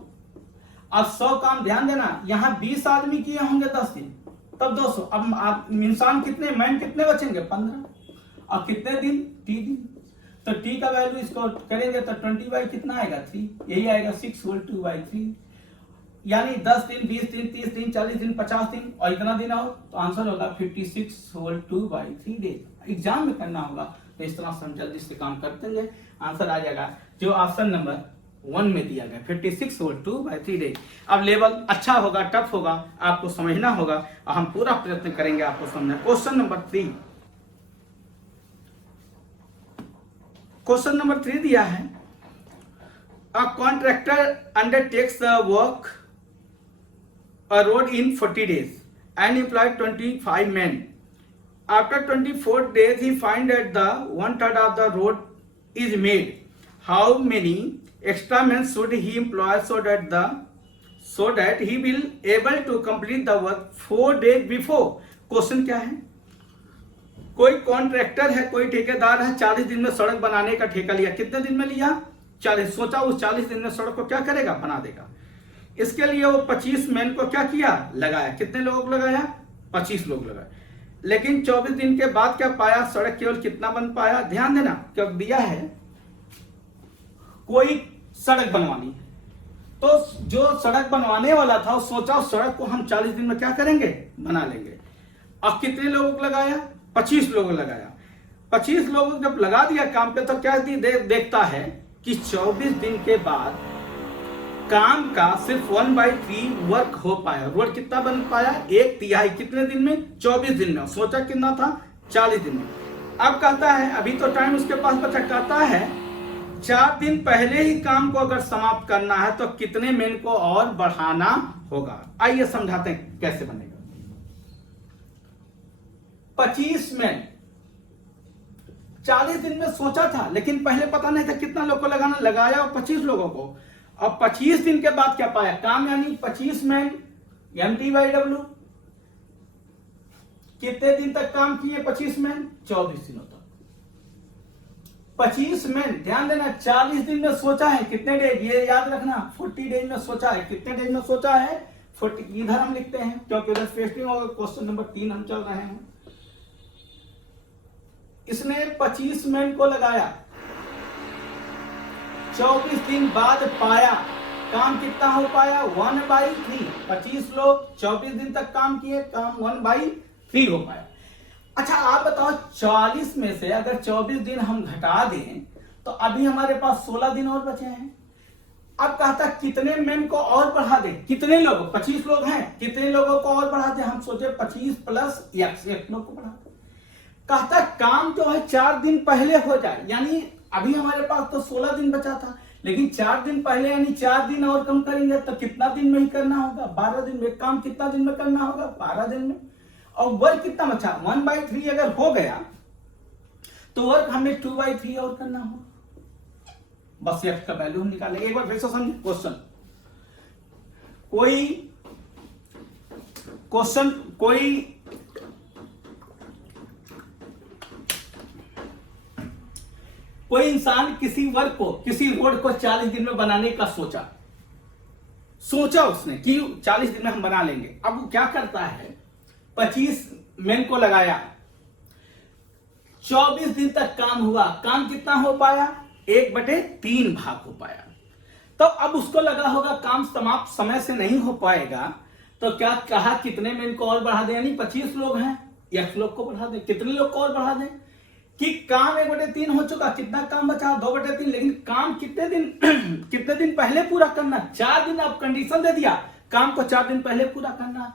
अब 100 काम ध्यान देना, यहाँ 20 आदमी किए होंगे 10 दिन, तब 200। अब इंसान कितने, मैन कितने बचेंगे 15, और कितने दिन 3 दिन। तो टी का वैल्यू इसको करेंगे तो 20 कितना आएगा 3, यही आएगा 6 होल 2/3, यानी 10 दिन 20 दिन 30 दिन 40 दिन 50 दिन और इतना दिन आओ, तो आंसर होगा 56 होल 2/3 डेज। एग्जाम में करना होगा तो इस तरह से हम जल्दी से काम करते हैं, आंसर आ जाएगा जो ऑप्शन नंबर 1 में दिया गया 56 होल 2/3 डेज। अब लेवल अच्छा होगा, टफ होगा, आपको समझना होगा और हम पूरा प्रयत्न करेंगे आपको समझना। क्वेश्चन नंबर 3, क्वेश्चन नंबर 3 दिया है A contractor undertakes the work a road in 40 days and employed 25 men. After 24 days, he find that the 1/3 of the road is made. How many extra men should he employ so that he will able to complete the work 4 days before? Question क्या है? कोई contractor है, कोई ठेकेदार है, 40 दिन में सड़क बनाने का ठेका लिया। कितने दिन में लिया? 40। सोचा उस 40 दिन में सड़क को क्या करेगा? बना देगा। इसके लिए वो 25 मैन को क्या किया? लगाया। कितने लोग लगाया? 25 लोग लगाए। लेकिन 24 दिन के बाद क्या पाया? सड़क केवल कितना बन पाया? ध्यान देना, क्या दिया है कोई सड़क बनवानी है, तो जो सड़क बनवाने वाला था वो सोचा उस सड़क को हम 40 दिन में क्या करेंगे? बना लेंगे। अब कितने लोगों को लगाया? 25 लोगों लगाया। 25 लोगों जब लगा दिया काम पे, तो क्या देखता है कि 24 दिन के बाद काम का सिर्फ 1/3 वर्क हो पाया। रोड कितना बन पाया? 1/3। कितने दिन में? 24 दिन में। सोचा कितना था? 40 दिन में। अब कहता है, अभी तो टाइम उसके पास बचा, कहता है 4 दिन पहले ही काम को अगर समाप्त करना है तो कितने मैन को और बढ़ाना होगा? आइए समझाते हैं कैसे बनेगा। 25 मैन 40 दिन में सोचा था, लेकिन पहले पता नहीं था कितना लोग को लगाना। लगाया 25 लोगों को। अब 25 दिन के बाद क्या पाया? काम यानी 25 मैन MT/W। कितने दिन तक काम किए 25 मैन? 24 दिनों तक। 25 मैन, ध्यान देना, 40 दिन में सोचा है। कितने डेज? ये याद रखना, 40 डेज में सोचा है। कितने डेज में सोचा है? 40। इधर हम लिखते हैं क्योंकि उधर फेस्टिंग होगा। क्वेश्चन नंबर 3 हम चल रहे हैं। इसने 25 मैन को लगाया, 24 दिन बाद पाया काम कितना हो पाया? 1/3। 25 लोग 24 दिन तक काम किए, काम 1/3 हो पाया। अच्छा आप बताओ, 40 में से अगर 24 दिन हम घटा दें तो अभी हमारे पास 16 दिन और बचे हैं। अब कहता कितने मैन को और बढ़ा दे? कितने लोग? 25 लोग हैं, कितने लोगों को और बढ़ा दे? हम सोचे 25 प्लस एक लोग को बढ़ा दे। कहता काम जो है 4 दिन पहले हो जाए, यानी अभी हमारे पास तो 16 दिन बचा था, लेकिन 4 दिन पहले यानी 4 दिन और कम करेंगे तो कितना दिन में ही करना होगा? 12 दिन में। काम कितना दिन में करना होगा? 12 दिन में। और वर्क कितना बचा? 1/3 अगर हो गया तो वर्क हमें 2/3 और करना होगा। बस एक्स का वैल्यू हम निकालेंगे। एक बार फिर से समझे क्वेश्चन। कोई इंसान किसी वर्क को, किसी रोड को 40 दिन में बनाने का सोचा उसने कि 40 दिन में हम बना लेंगे। अब वो क्या करता है? 25 मैन को लगाया, 24 दिन तक काम हुआ। काम कितना हो पाया? 1/3 भाग हो पाया। तो अब उसको लगा होगा काम समाप्त समय से नहीं हो पाएगा, तो क्या कहा कितने मैन को और बढ़ा दें? यानी 25 लोग हैं, एक लोग को बढ़ा दें। कितने लोग को और बढ़ा दें? कि काम 1/3 हो चुका, कितना काम बचा? 2/3। लेकिन काम कितने दिन पहले पूरा करना? 4 दिन। अब कंडीशन दे दिया काम को 4 दिन पहले पूरा करना।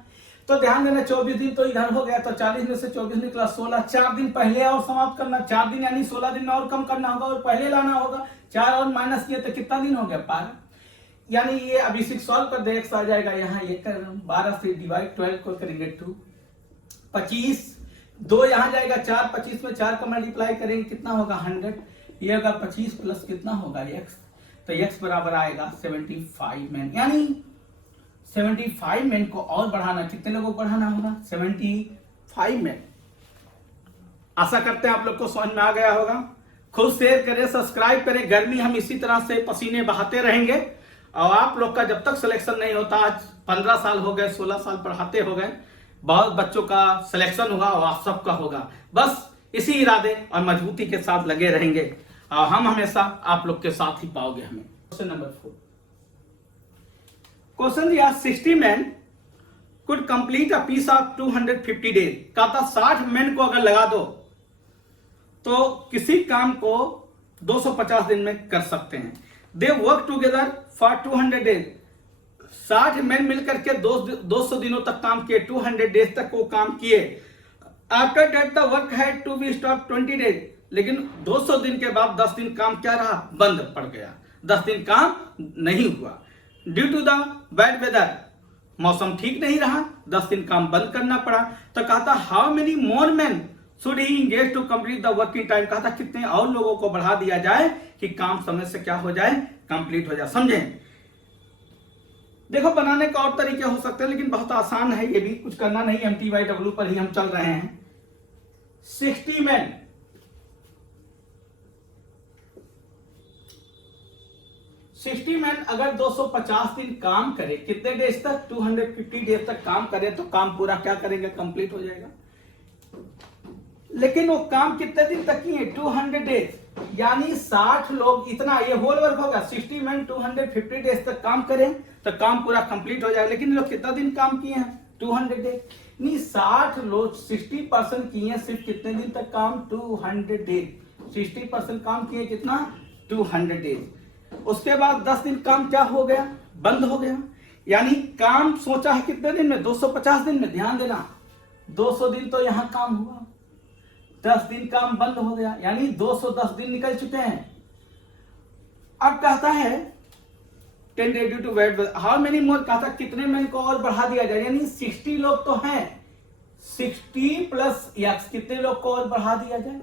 तो ध्यान देना, 24 दिन तो इधर हो गया, तो 40 में से 24 निकला 16। 4 दिन पहले और समाप्त करना। 4 दिन यानी 16 दिन में और कम करना होगा और पहले लाना होगा। 4 और माइनस किए तो कितना दिन हो गया? 12। यानी ये अभी 6 सॉल्व कर दे, एक्स आ जाएगा। यहाँ ये कर 12 से डिवाइड 12 को करेंगे 2। 25 2 यहां जाएगा 4। 25 में 4 का मल्टीप्लाई करेंगे कितना होगा? 100। ये होगा 25 प्लस कितना होगा? x। तो x बराबर आएगा 75 मैन। यानी 75 मैन को और बढ़ाना, कितने लोगों को बढ़ाना होगा? 75 मैन। आशा करते हैं आप लोग को समझ में आ गया होगा। खुद शेयर करें, सब्सक्राइब करें। गर्मी हम इसी तरह से पसीने बहाते रहेंगे और आप लोग का जब तक सिलेक्शन नहीं होता, आज 15 साल हो गए, 16 साल पढ़ाते हो गए, बहुत बच्चों का सिलेक्शन होगा और आप सबका होगा। बस इसी इरादे और मजबूती के साथ लगे रहेंगे और हम हमेशा आप लोग के साथ ही पाओगे हमें। Question number 4। क्वेश्चन दिया 60 man could complete a piece of 250 days. कहता 60 मैन को अगर लगा दो तो किसी काम को 250 दिन में कर सकते हैं। They work together for 200 days. 60 man मिलकर के 200 दिनों तक काम किए, 200 डेज तक वो काम किए। After that the work had to be stop 20 days. लेकिन 200 दिन के बाद 10 दिन काम क्या रहा? बंद पड़ गया। 10 दिन काम नहीं हुआ। Due to the bad weather, मौसम ठीक नहीं रहा, 10 दिन काम बंद करना पड़ा। तो कहा था how many more man should he engage to complete the working time, कहा था कितने और लोगों को बढ़ा दिया जाए कि काम समय से क्या हो जाए, कंप्लीट हो जाए। समझें, देखो बनाने का और तरीके हो सकते हैं लेकिन बहुत आसान है, ये भी कुछ करना नहीं, MT/W पर ही हम चल रहे हैं। 60 मैन, 60 मैन अगर 250 दिन काम करे, कितने डेज तक, 250 डेज तक काम करे तो काम पूरा क्या करेंगे, कंप्लीट हो जाएगा। लेकिन वो काम कितने दिन तक किए, 200 डेज, यानी 60 लोग, इतना ये होल वर्क होगा। 60 मैन 250 डेज तक काम करें तो काम पूरा कंप्लीट हो जाएगा। लेकिन लोग कितना दिन काम किए हैं, 200 डेज, नहीं 60 लोग 60% किए सिर्फ कितने दिन तक काम, 200 डेज। 60% काम किए कितना, 200 डेज। उसके बाद 10 दिन काम क्या हो गया, बंद हो गया। यानी काम सोचा है कितने दिन में, 250 दिन में। ध्यान देना, 200 दिन तो यहां काम हुआ, 10 दिन काम बंद हो गया, यानी 210 दिन निकल चुके हैं। अब कहता है 10 days due to bad weather, how many मोर, कहा था कितने मैन को और बढ़ा दिया जाए, यानी 60 लोग तो हैं, 60 प्लस x कितने लोग को और बढ़ा दिया जाए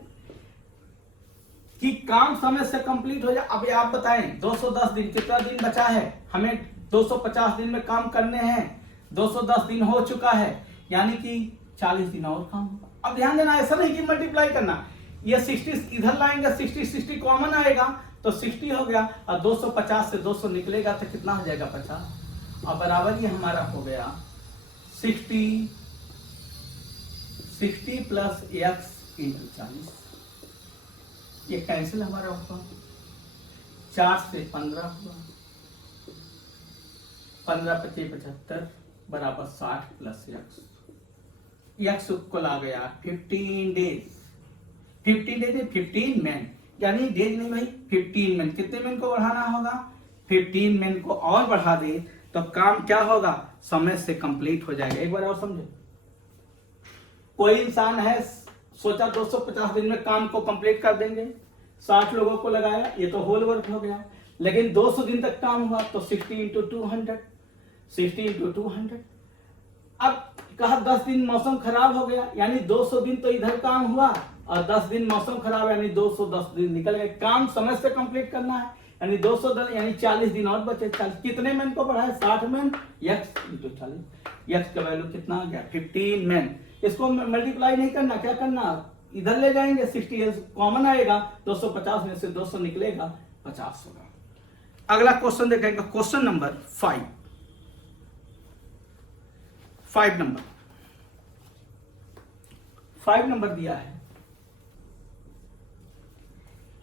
कि काम समय से कंप्लीट हो जाए। अब ये आप बताएं, 210 दिन, कितना दिन बचा है हमें, 250 दिन में काम करने हैं, 210 दिन हो चुका है, यानी कि 40 दिन और काम होगा। अब ध्यान देना, ऐसा नहीं कि मल्टीप्लाई करना, ये 60 इधर लाएंगे, 60 कॉमन आएगा तो 60 हो गया, और 250 से 200 निकलेगा तो कितना हो जाएगा, 50, और बराबर ये हमारा हो गया 60 प्लस x इंटू 40। ये कैंसिल हमारा होगा, 4 से 15 हुआ, 15 25 75 बराबर 60 प्लस x को ला गया 15 डेज। 15 डेज में 15 मैन, यानी डेज नहीं भाई, 15 मैन। कितने मैन को बढ़ाना होगा, 15 मैन को और बढ़ा दे तो काम क्या होगा, समय से कंप्लीट हो जाएगा। एक बार और समझो, कोई इंसान है, सोचा 250 दिन में काम को कंप्लीट कर देंगे, 60 लोगों को लगाया, ये तो होल वर्क हो गया। लेकिन 200 दिन तक काम हुआ तो 60 इंटू 200, 60 इंटू 200। अब कहा 10 दिन मौसम खराब हो गया, यानी 200 दिन तो इधर काम हुआ, और 10 दिन मौसम खराब, यानी 210 दिन निकल गए। काम समय से कंप्लीट करना है, यानी 210 यानी 40 दिन और बचे। 40 कितने मैन को बढ़ाए, 60 मैन, x इंटू 40, x का वैल्यू कितना आ गया, 15 मैन। इसको मल्टीप्लाई नहीं करना, क्या करना, इधर ले जाएंगे, 60 कॉमन आएगा, 250 में से 200 निकलेगा, 50 होगा। अगला क्वेश्चन देखेंगे, क्वेश्चन नंबर 5 नंबर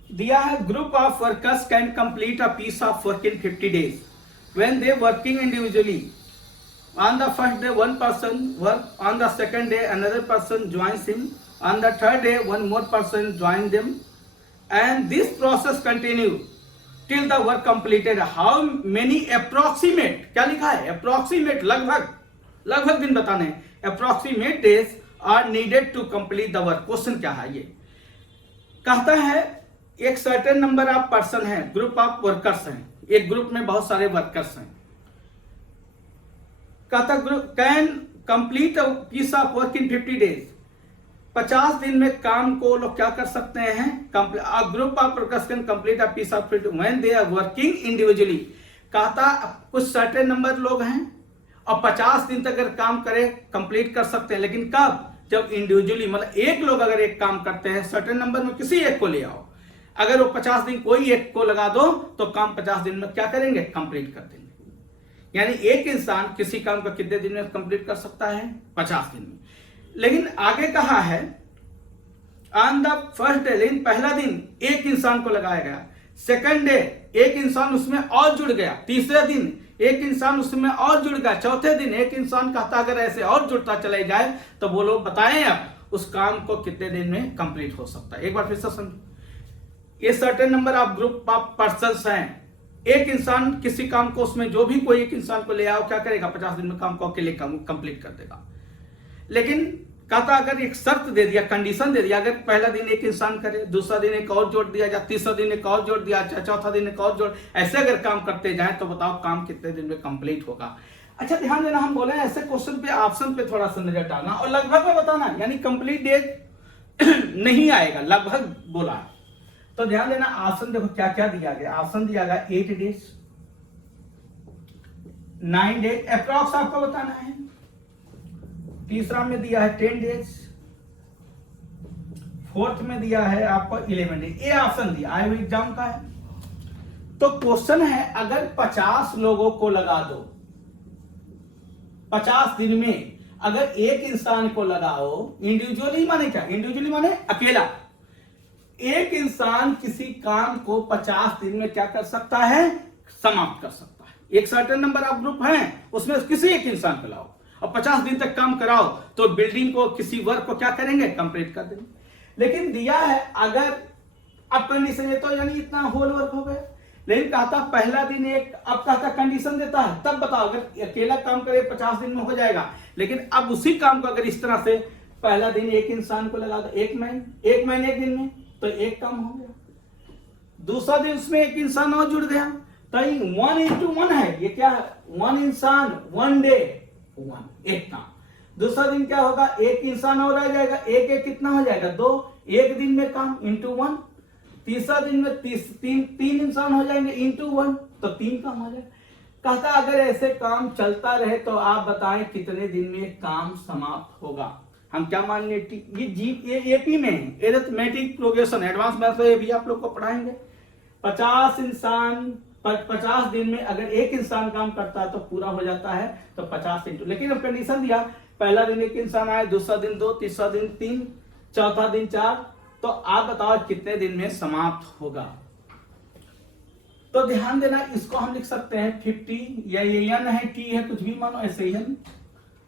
दिया है group of workers can complete a piece of work in 50 days when they working individually. On the first day, one person work. On the second day, another person joins him. On the third day, one more person joins them. And this process continues till the work completed. How many approximate, क्या लिखा है, approximate, लगभग दिन बताने हैं, approximate days are needed to complete the work. Question क्या है ये, कहता है एक सर्टेन नंबर ऑफ पर्सन है, ग्रुप ऑफ वर्कर्स हैं, एक ग्रुप में बहुत सारे वर्कर्स हैं। कहता group can complete a piece of work in 50 days, 50 दिन में काम को लोग क्या कर सकते हैं, group of workers can complete a piece of 50 when they are working individually. कहता कुछ सर्टेन नंबर लोग हैं और 50 दिन तक अगर काम करे कंप्लीट कर सकते हैं, लेकिन कब, जब इंडिविजुअली, मतलब एक लोग अगर एक काम करते हैं, सर्टेन नंबर में किसी एक को ले आओ, अगर वो 50 दिन कोई एक को लगा दो तो काम 50 दिन में क्या करेंगे, कंप्लीट कर देंगे। यानी एक इंसान किसी काम को कितने दिन में कंप्लीट कर सकता है, 50 दिन में। लेकिन आगे कहा है ऑन द फर्स्ट डे, लेकिन पहला दिन एक इंसान को लगाया गया, सेकंड डे एक इंसान उसमें और जुड़ गया, तीसरे दिन एक इंसान उसमें और जुड़ गया, चौथे दिन एक इंसान कहता अगर ऐसे और जुड़ता चले जाए तो वो लोग बताएं अब उस काम को कितने दिन में कंप्लीट हो सकता है। एक बार फिर से समझो, ये certain number of group of persons हैं, एक इंसान किसी काम को, उसमें जो भी कोई एक इंसान को ले आओ क्या करेगा, 50 दिन में काम को अकेले कंप्लीट कर देगा। लेकिन कहता अगर एक शर्त दे दिया, कंडीशन दे दिया, अगर पहला दिन एक इंसान करे, दूसरा दिन एक और जोड़ दिया जाए, तीसरा दिन एक और जोड़ दिया जाए, चौथा दिन एक और जोड़, ऐसे अगर काम करते जाए तो बताओ काम कितने दिन में कंप्लीट होगा। अच्छा ध्यान देना, हम बोले ऐसे क्वेश्चन पे ऑप्शन पे थोड़ा सा नजर डालना और लगभग में बताना, यानी कंप्लीट डेज नहीं आएगा, लगभग बोला। तो ध्यान देना, ऑप्शन देखो क्या क्या दिया गया। ऑप्शन दिया गया 8 डेज, 9 डेज, अप्रॉक्स आपको बताना है। तीसरा में दिया है 10 डेज, फोर्थ में दिया है आपको 11 डेज। ये ऑप्शन दिया है, एग्जाम का है। तो क्वेश्चन है अगर 50 लोगों को लगा दो 50 दिन में, अगर एक इंसान को लगाओ इंडिविजुअली, माने क्या इंडिविजुअली माने अकेला, एक इंसान किसी काम को 50 दिन में क्या कर सकता है, समाप्त कर सकता है। एक सर्टेन नंबर ऑफ ग्रुप है, उसमें किसी एक इंसान को लाओ और 50 दिन तक काम कराओ तो बिल्डिंग को, किसी वर्क को क्या करेंगे, कंप्लीट कर देंगे। लेकिन दिया है अगर अब कंडीशन है तो यानी इतना होल वर्क हो गया, लेकिन कहता पहला दिन एक, अब कहता कंडीशन देता है, तब बताओ अगर अकेला काम करे 50 दिन में हो जाएगा। लेकिन अब उसी काम को अगर इस तरह से पहला दिन एक इंसान को लगा दो, एक महीने एक दिन में, तो एक काम हो गया। दूसरा दिन उसमें एक इंसान और जुड़ गया, तो 1 into 1 है, ये क्या है, 1 इंसान 1 डे, 1 एक काम। दूसरा दिन क्या होगा, एक इंसान और आ जाएगा, एक एक कितना हो जाएगा, 2, एक दिन में काम into 1। तीसरा दिन में तीन इंसान हो जाएंगे into 1, तो 3 काम हो जाएगा। कहता अगर ऐसे काम चलता रहे तो आप बताएं कितने दिन में काम समाप्त होगा। हम क्या मान लें, ये एपी में है, एरिथमेटिक प्रोग्रेशन, एडवांस मैथ तो ये भी आप लोग को पढ़ाएंगे। 50 इंसान 50 दिन में अगर एक इंसान काम करता है तो पूरा हो जाता है, तो 50 इंटू, लेकिन अब कंडीशन दिया पहला दिन एक इंसान आए, दूसरा दिन 2, तीसरा दिन 3, चौथा दिन 4, तो आप बताओ कितने दिन में समाप्त होगा। तो ध्यान देना, इसको हम लिख सकते हैं 50, या ये n है, t है, कुछ भी मानो ऐसे ही,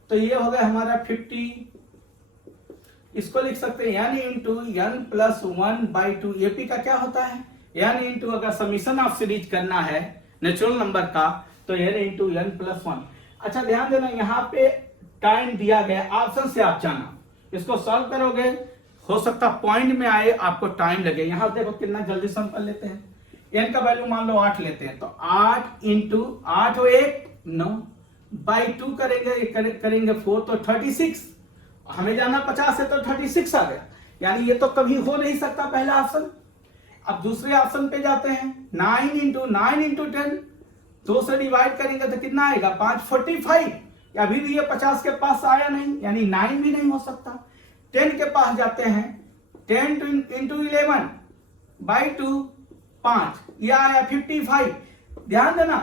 तो ये हो गया हमारा 50। इसको लिख सकते हैं n into n plus 1/2। AP का क्या होता है, n इंटू, अगर समीशन ऑफ सीरीज करना है नेचुरल नंबर का तो n इंटू n प्लस 1। अच्छा ध्यान देना, यहाँ पे टाइम दिया गया, ऑप्शन से आप जाना, इसको सॉल्व करोगे हो सकता पॉइंट में आए आपको टाइम लगे। यहां देखो कितना जल्दी सम कर लेते हैं। n का वैल्यू मान लो 8 लेते हैं, तो 8 इंटू 8 और 1 9 बाई 2 करेंगे 4, तो 36। हमें जाना 50 है तो 36 आ गया, यानी ये तो कभी हो नहीं सकता पहला ऑप्शन। अब दूसरे ऑप्शन पे जाते हैं, 9 इंटू 10, 2 से डिवाइड करेंगे तो कितना आएगा 5, 45। अभी भी ये 50 के पास आया नहीं, यानी 9 भी नहीं हो सकता। 10 के पास जाते हैं, 10 इंटू 11 बाई 2 5, ये आया 55। ध्यान देना,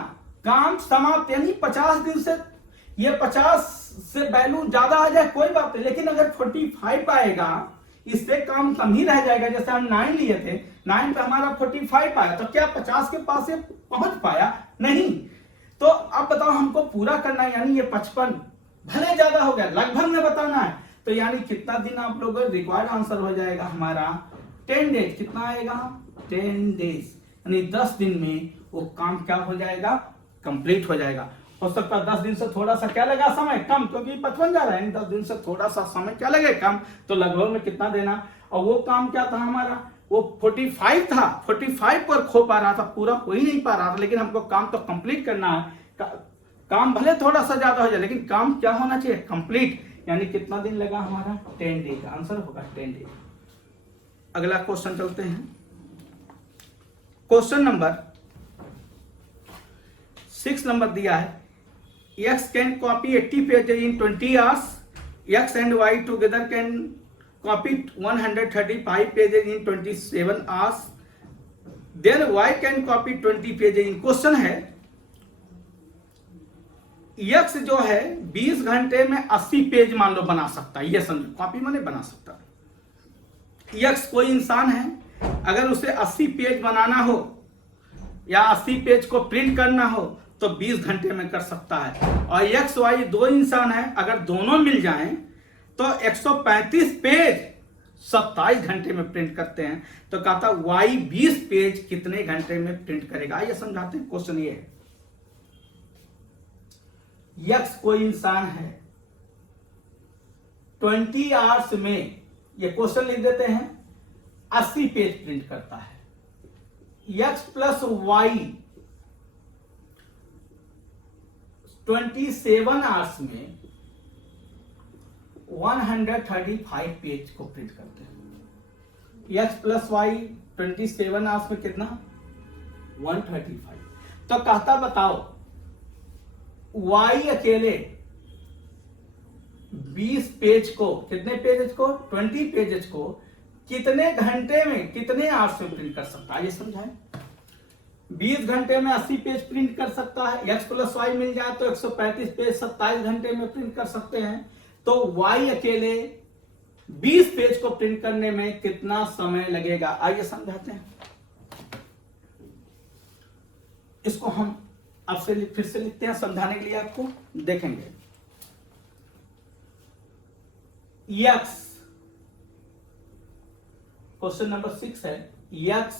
काम समाप्त, यानी 50 दिन से, ये 50 से वैल्यू ज्यादा आ जाए कोई बात नहीं, लेकिन अगर 45 आएगा इससे काम कम ही रह जाएगा। जैसे हम 9 लिए थे, 9 पे हमारा 45 आया, तो क्या 50 के पास से पहुंच पाया, नहीं। तो अब बताओ हमको पूरा करना है, यानी ये 55 भले ज्यादा हो गया, लगभग में बताना है, तो यानी कितना दिन आप लोग रिक्वायर्ड आंसर हो जाएगा हमारा 10 डेज। कितना आएगा 10 डेज, यानी 10 दिन में वो काम क्या हो जाएगा, कंप्लीट हो जाएगा। हो सकता है 10 दिन से थोड़ा सा क्या लगा समय कम, क्योंकि 55 जा रहा है, 10 दिन से थोड़ा सा समय क्या लगे कम, तो लगभग में कितना देना। और वो काम क्या था हमारा, वो 45 था, 45 पर खो पा रहा था, पूरा हो ही नहीं पा रहा था, लेकिन हमको काम तो कंप्लीट करना है। काम भले थोड़ा सा ज्यादा हो जाए, लेकिन काम क्या होना चाहिए, कंप्लीट। यानी कितना दिन लगा हमारा 10 डे का आंसर होगा 10 डे। अगला क्वेश्चन चलते हैं, क्वेश्चन नंबर 6 नंबर दिया है, x can copy 80 pages in 20 hours, x and y together can copy 135 pages in 27 hours, then y can copy 20 pages in। Question है x जो है 20 घंटे में 80 पेज मान लो बना सकता है, ये समझो, कॉपी माने बना सकता है। x कोई इंसान है, अगर उसे 80 पेज बनाना हो या 80 पेज को प्रिंट करना हो तो 20 घंटे में कर सकता है। और एक्स वाई 2 इंसान है, अगर दोनों मिल जाएं तो 135 पेज 27 घंटे में प्रिंट करते हैं। तो कहता वाई 20 पेज कितने घंटे में प्रिंट करेगा, ये समझाते हैं। क्वेश्चन ये है, एक्स कोई इंसान है, 20 आवर्स में, ये क्वेश्चन लिख देते हैं, 80 पेज प्रिंट करता है। x प्लस वाई 27 आवर्स में 135 पेज को प्रिंट करते हैं। x प्लस वाई 27 आवर्स में कितना? 135। तो कहता बताओ y अकेले 20 पेज को, कितने पेजेस को? 20 पेजेस को कितने घंटे में, कितने आवर्स में प्रिंट कर सकता है, ये समझाएं। 20 घंटे में 80 पेज प्रिंट कर सकता है। x प्लस वाई मिल जाए तो 135 पेज 27 घंटे में प्रिंट कर सकते हैं। तो y अकेले 20 पेज को प्रिंट करने में कितना समय लगेगा, आइए समझाते हैं। इसको हम आपसे फिर से लिखते हैं समझाने के लिए, आपको देखेंगे। x, क्वेश्चन नंबर 6 है, x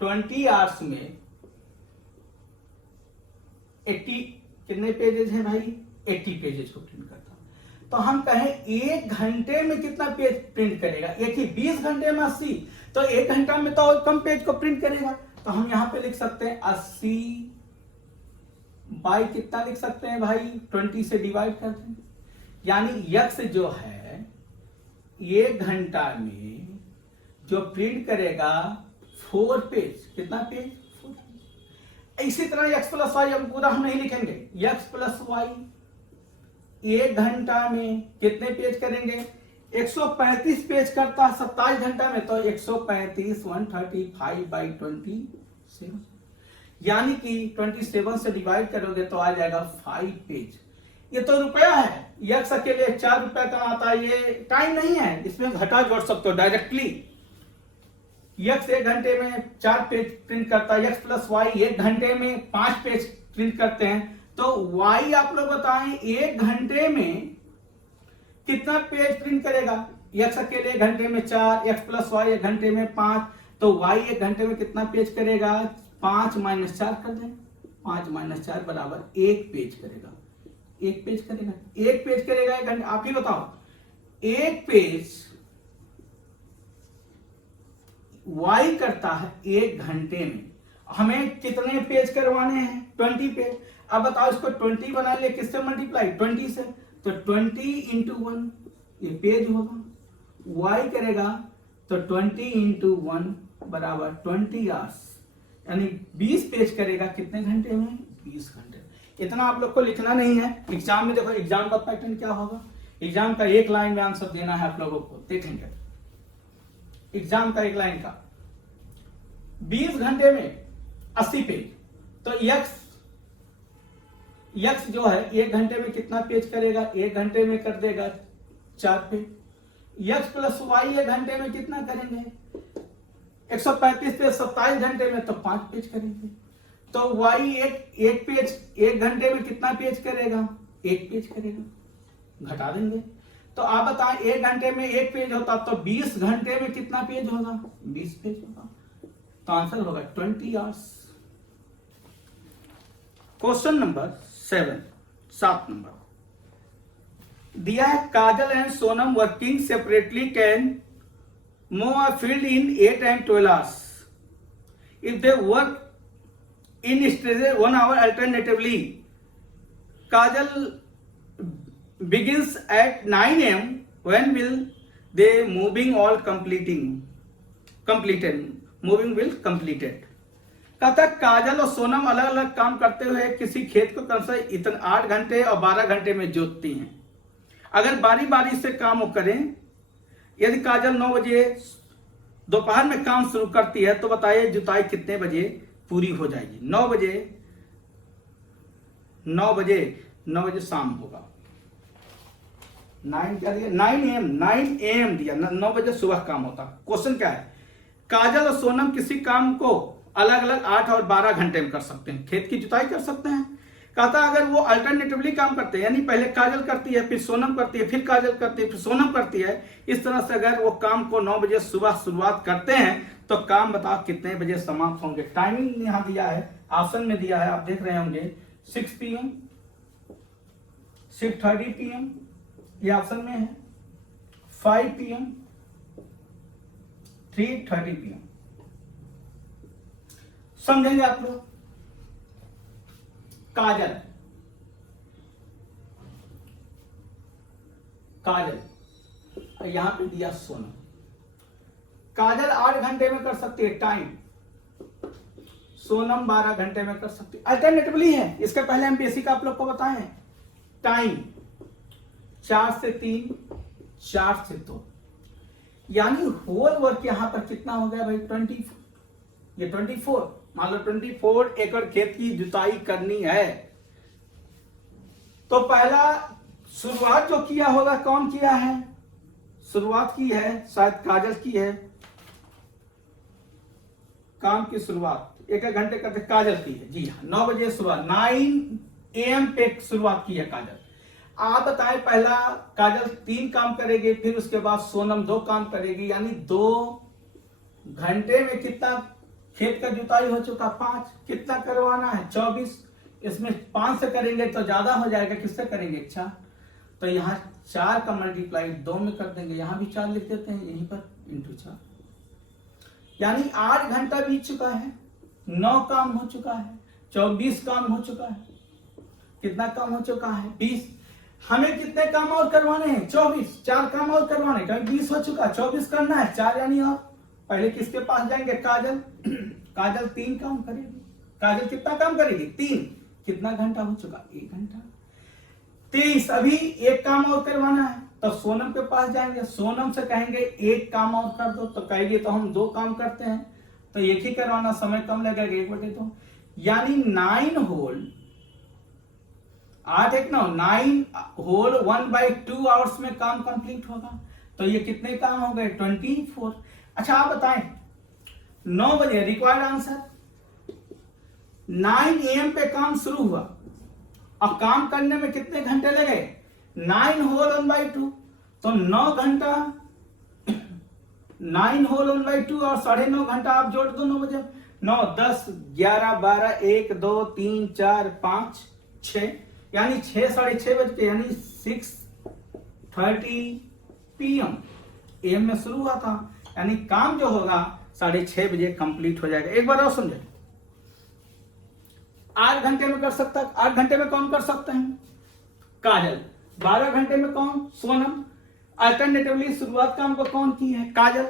20 आवर्स में 80 कितने पेजेस हैं भाई? 80 पेजेस को प्रिंट करता। तो हम कहें एक घंटे में कितना पेज प्रिंट करेगा? एक ही 20 घंटे में 80, तो एक घंटा में तो और कम पेज को प्रिंट करेगा। तो हम यहां पे लिख सकते हैं 80 बाई कितना लिख सकते हैं भाई? 20 से डिवाइड कर दें। यानी x जो है एक घंटा में जो प्रिंट करेगा 4 पेज, कितना पेज? 4 पेज। इसी तरह x प्लस वाई, हम पूरा हम नहीं लिखेंगे, x प्लस वाई एक घंटा में कितने पेज करेंगे? 135 पेज करता है 27 घंटा में, तो 135 135 बाई 27, यानी कि 27 से डिवाइड करोगे तो आ जाएगा 5 पेज। ये तो रुपया है, x अकेले 4 रुपया कमाता है, ये टाइम नहीं है, इसमें घटा जोड़ सकते हो डायरेक्टली। x एक घंटे में 4 पेज प्रिंट करता है, x प्लस वाई एक घंटे में 5 पेज प्रिंट करते हैं। तो y आप लोग बताएं एक घंटे में कितना पेज प्रिंट करेगा? x अकेले एक घंटे में 4, x प्लस वाई एक घंटे में 5, तो y एक घंटे में कितना पेज करेगा? 5 माइनस 4 कर दें, 5 माइनस 4 बराबर 1 पेज करेगा। 1 पेज करेगा, 1 पेज करेगा एक घंटे। आप ही बताओ, 1 पेज y करता है एक घंटे में, हमें कितने पेज करवाने हैं? 20 पेज। अब बताओ इसको 20 बना लिया, किससे मल्टीप्लाई? 20 से। तो 20 इंटू 1 ये पेज होगा, y करेगा तो 20 इंटू 1 बराबर 20 आवर्स, यानी 20 पेज करेगा कितने घंटे में? 20 घंटे। इतना आप लोग को लिखना नहीं है, एग्जाम में देखो एग्जाम का पैटर्न क्या होगा। एग्जाम का एक लाइन में आंसर देना है आप लोगों को, देखेंगे एग्जाम का एक लाइन का 20 घंटे में 80 पेज। तो x जो है एक घंटे में कितना पेज करेगा? एक घंटे में कर देगा 4 पेज। x प्लस वाई एक घंटे में कितना करेंगे? 135 पेज 27 घंटे में, तो 5 पेज करेंगे। तो y एक पेज एक घंटे में कितना पेज करेगा? 1 पेज करेगा, घटा देंगे। तो आप बताएं एक घंटे में 1 पेज होता तो 20 घंटे में कितना पेज होगा? 20 पेज होगा। तो आंसर होगा 20 आवर्स। क्वेश्चन नंबर 7 नंबर दिया है, Kajal and Sonam working separately can move a field in 8 and 12 hours. If they work in stages 1 hour alternatively, Kajal begins at 9 a.m. When will they moving all completed? Moving will completed. कहता काजल और सोनम अलग अलग काम करते हुए किसी खेत को कम से इतने 8 घंटे और 12 घंटे में जोतती हैं। अगर बारी बारी से काम वो करें, यदि काजल 9 बजे दोपहर में काम शुरू करती है तो बताइए जुताई कितने बजे पूरी हो जाएगी? 9 बजे शाम होगा। 9 क्या दिया? 9 AM दिया, 9 बजे सुबह काम होता। क्वेश्चन क्या है? काजल और सोनम किसी काम को अलग अलग 8 और 12 घंटे में कर सकते हैं, खेत की जुताई कर सकते हैं। कहता अगर वो अल्टरनेटिवली काम करते हैं, यानी पहले काजल करती है फिर सोनम करती है, फिर काजल करती है फिर सोनम करती है, इस तरह से अगर वो काम को 9 बजे सुबह शुरुआत करते हैं तो काम बताओ कितने बजे समाप्त होंगे? टाइमिंग यहाँ दिया है, ऑप्शन में दिया है, आप देख रहे होंगे 6 PM, 6:30 PM ये ऑप्शन में है, 5 PM, 3:30 PM। समझेंगे आप लोग। काजल, काजल यहां पे दिया सोनम। काजल 8 घंटे में कर सकती है टाइम, सोनम 12 घंटे में कर सकती है। अल्टरनेटिवली है, इसके पहले हम बेसिक आप लोग को बताए हैं। टाइम 4 से 3, 4 से 2, यानी होल वर्क यहां पर कितना हो गया भाई 24, ये 24, मान लो 24 एकड़ खेत की जुताई करनी है। तो पहला शुरुआत जो किया होगा कौन किया है, शुरुआत की है शायद काजल की है, काम की शुरुआत 1 घंटे करते काजल की है, जी हाँ 9 बजे शुरुआत, 9 AM पे शुरुआत की है काजल। आप बताएं पहला काजल 3 काम करेगी, फिर उसके बाद सोनम 2 काम करेगी, यानी 2 घंटे में कितना खेत का जुताई हो चुका 5, कितना करवाना है 24, इसमें 5 से करेंगे तो ज्यादा हो जाएगा, किससे करेंगे 4, तो यहाँ 4 का मल्टीप्लाई 2 में कर देंगे, यहां भी 4 लिख देते हैं, यहीं पर इंटू 4, यानी 8 घंटा बीत चुका है, 9 काम हो चुका है, 24 काम हो चुका है, कितना काम हो चुका है 20। हमें कितने काम और करवाने हैं 24, 4 काम और करवाने, क्योंकि 20 हो चुका, 24 करना है, 4 यानी और। पहले किसके पास जाएंगे काजल, काजल 3 काम करेगी, काजल कितना काम करेगी 3, कितना घंटा हो चुका 1 घंटा। 23 अभी 1 काम और करवाना है, तो सोनम के पास जाएंगे, सोनम से कहेंगे 1 काम और कर दो, तो कहेगी तो हम 2 काम करते हैं, तो 1 ही करवाना, समय कम लगेगा 1/2, यानी 9 होल 8 1 9, 9 होल 1/2 आवर्स में काम कंप्लीट होगा, तो ये कितने काम हो गए 24। अच्छा आप बताएं 9 बजे रिक्वायर्ड आंसर, 9 AM पे काम शुरू हुआ, अब काम करने में कितने घंटे लगे 9 होल 1/2, तो 9 घंटा 9 होल 1/2 और 9.5 घंटा आप जोड़ दो, 9 बजे 9 10 11 12 1 2 3 4 5 6, यानी 6 साढ़े 6 बज के, यानी 6:30 PM AM में शुरू हुआ था, यानी काम जो होगा 6:30 बजे कंप्लीट हो जाएगा। एक बार और समझे, 8 घंटे में कर सकता है, 8 घंटे में कौन कर सकते हैं काजल, 12 घंटे में कौन सोनम, अल्टरनेटिवली शुरुआत काम को कौन की है काजल,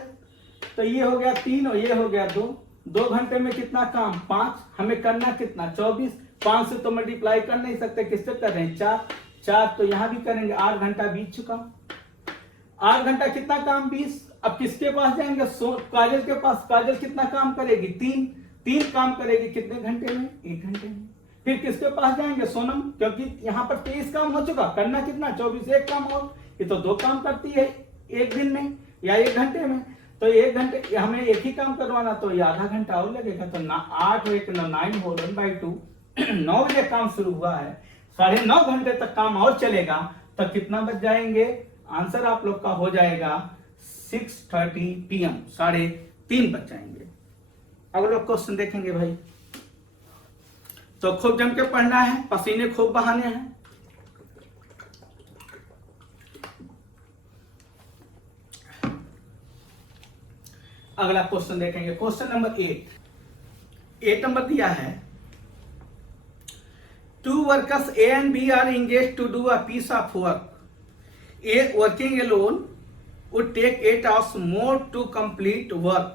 तो ये हो गया 3 और ये हो गया 2, 2 घंटे में कितना काम 5, हमें करना कितना 24, 5 से तो मल्टीप्लाई कर नहीं सकते, किससे कर रहे हैं 4, 4 तो यहां भी करेंगे, 8 घंटा बीत चुका, 8 घंटा कितना काम 20। अब किसके पास जाएंगे काजल के पास, काजल कितना काम करेगी 3 काम करेगी, कितने घंटे में 1 घंटे में। फिर किसके पास जाएंगे सोनम, क्योंकि यहाँ पर 23 काम हो चुका, करना कितना 24, 1 काम और, ये तो 2 काम करती है 1 दिन में या 1 घंटे में, तो 1 घंटे हमें 1 ही काम करवाना, तो ये आधा घंटा और लगेगा, तो 8 1 9 होल 1/2, 9 बजे काम शुरू हुआ है, 9.5 घंटे तक काम और चलेगा, तो कितना बच जाएंगे, आंसर आप लोग का हो जाएगा 6:30 PM, 3:30 बच जाएंगे। अगला क्वेश्चन देखेंगे भाई, तो खूब जम के पढ़ना है, पसीने खूब बहाने हैं। अगला क्वेश्चन देखेंगे, क्वेश्चन नंबर 8 नंबर दिया है, 2 workers A and B are engaged to do a piece of work. A working alone would take 8 hours more to complete work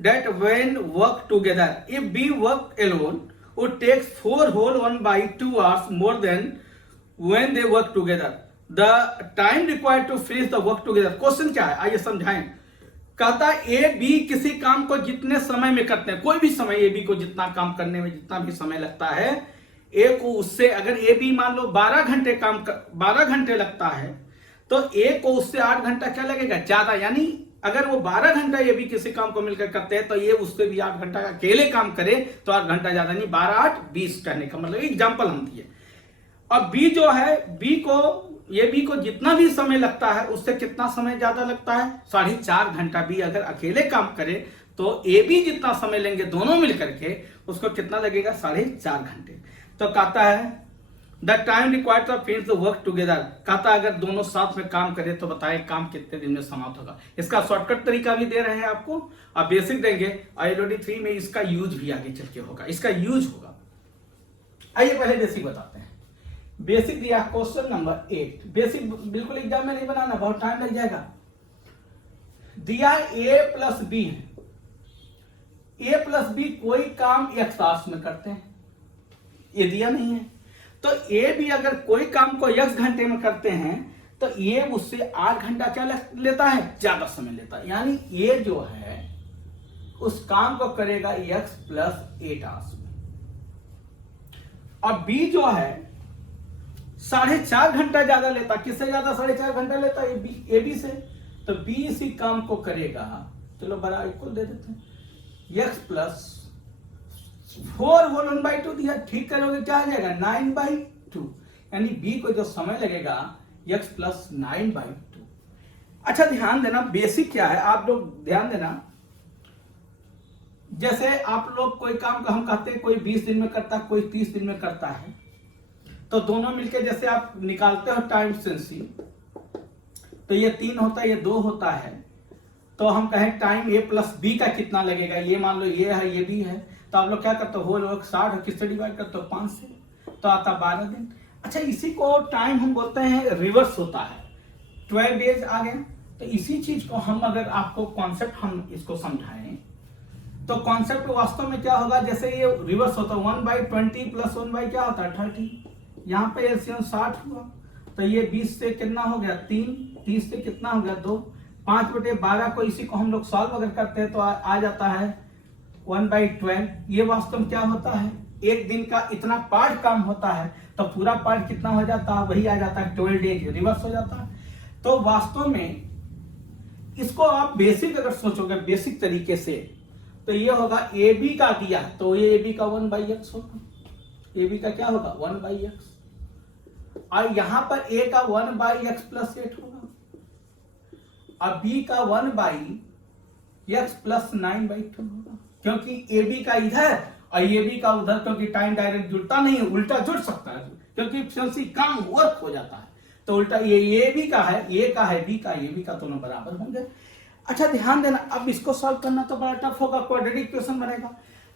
that when work together. If B worked alone would take 4 whole 1/2 hours more than when they work together. The time required to finish the work together. Question क्या है आइए समझाएं। कहता है A B किसी काम को जितने समय में करते हैं, कोई भी समय ए बी को जितना काम करने में जितना भी समय लगता है, ए को उससे अगर ए बी मान लो 12 घंटे लगता है, तो ए को उससे 8 घंटा क्या लगेगा ज्यादा, यानी अगर वो 12 घंटा ये भी किसी काम को मिलकर करते हैं, तो ये उससे भी 8 घंटा अकेले काम करे तो 8 घंटा ज्यादा, नहीं 12 8 20 कहने का मतलब एग्जाम्पल हम दिए। अब बी जो है, बी को जितना भी समय लगता है उससे कितना समय ज्यादा लगता है 4.5 घंटा। बी अगर अकेले काम करे तो ए बी जितना समय लेंगे दोनों मिलकर के उसको कितना लगेगा 4.5 घंटे। तो कहता है the time required to finish the work together, कहता अगर दोनों साथ में काम करें तो बताएं काम कितने दिन में समाप्त होगा। इसका शॉर्टकट तरीका भी दे रहे हैं आपको, आप बेसिक देंगे। ILOD 3 में इसका यूज भी आगे चल के होगा, इसका यूज होगा। आइए पहले बेसिक बताते हैं। बेसिक दिया क्वेश्चन नंबर 8, बेसिक बिल्कुल एग्जाम में नहीं बनाना, बहुत टाइम लग जाएगा। दिया A plus B, A plus B कोई काम x आवर्स में करते हैं, ये दिया नहीं है। तो A भी अगर कोई काम को x घंटे में करते हैं तो A उससे 8 घंटा क्या लेता है, ज्यादा समय लेता है। यानी A जो है उस काम को करेगा x प्लस 8 आवर्स में, और B जो है 4.5 घंटा ज्यादा लेता। किससे ज्यादा 4.5 घंटा लेता है? A B से। तो B इसी काम को करेगा, चलो बड़ा इक्वल दे देते हैं, x प्लस 4 होल 1/2 दिया, ठीक करोगे क्या आ जाएगा 9/2, यानी B को जो समय लगेगा x प्लस 9/2। अच्छा ध्यान देना, बेसिक क्या है आप लोग ध्यान देना। जैसे आप लोग कोई काम का हम कहते हैं कोई 20 दिन में करता है, कोई 30 दिन में करता है, तो दोनों मिलके जैसे आप निकालते हो टाइम सेंसी, तो ये 3 होता है, ये 2 होता है, तो हम कहें टाइम A प्लस बी का कितना लगेगा। ये मान लो ये है, ये भी है, तो आप लोग क्या करते हो, होल वर्क 60 किससे डिवाइड करते हो 5 से, तो आता 12 दिन। अच्छा इसी को टाइम हम बोलते हैं रिवर्स होता है, 12 डेज आ गया। तो इसी चीज को हम अगर आपको कॉन्सेप्ट हम इसको समझाएं तो कॉन्सेप्ट वास्तव में क्या होगा, जैसे ये रिवर्स होता है 1/20 प्लस 1 क्या होता है 30, यहाँ पे एलसीएम 60 हुआ, तो ये 20 से कितना हो गया 3, 30 से कितना हो गया 2, 5/12 को इसी को हम लोग सॉल्व अगर करते हैं तो आ जाता है 1/12। ये वास्तव में क्या होता है, एक दिन का इतना पार्ट काम होता है, तो पूरा पार्ट कितना हो जाता है, वही आ जाता है 12 डेज, रिवर्स हो जाता है। तो वास्तव में इसको आप बेसिक अगर सोचोगे बेसिक तरीके से, तो ये होगा ए बी का दिया, तो ये ए बी का 1/x होगा, ए बी का क्या होगा 1/x, और यहां पर ए का 1/x प्लस 8 होगा, और बी का 1/x प्लस 9/2 होगा, क्योंकि ए बी का इधर और ए बी का उधर, क्योंकि टाइम डायरेक्ट जुड़ता नहीं है, उल्टा जुड़ सकता है, क्योंकि एफिशिएंसी काम वर्क हो जाता है, तो उल्टा ये ए बी का है, ए का है, बी का, ए बी का, दोनों बराबर होंगे। अच्छा ध्यान देना, अब इसको सॉल्व करना तो बड़ा टफ होगा, क्वाड्रेटिक इक्वेशन बनेगा,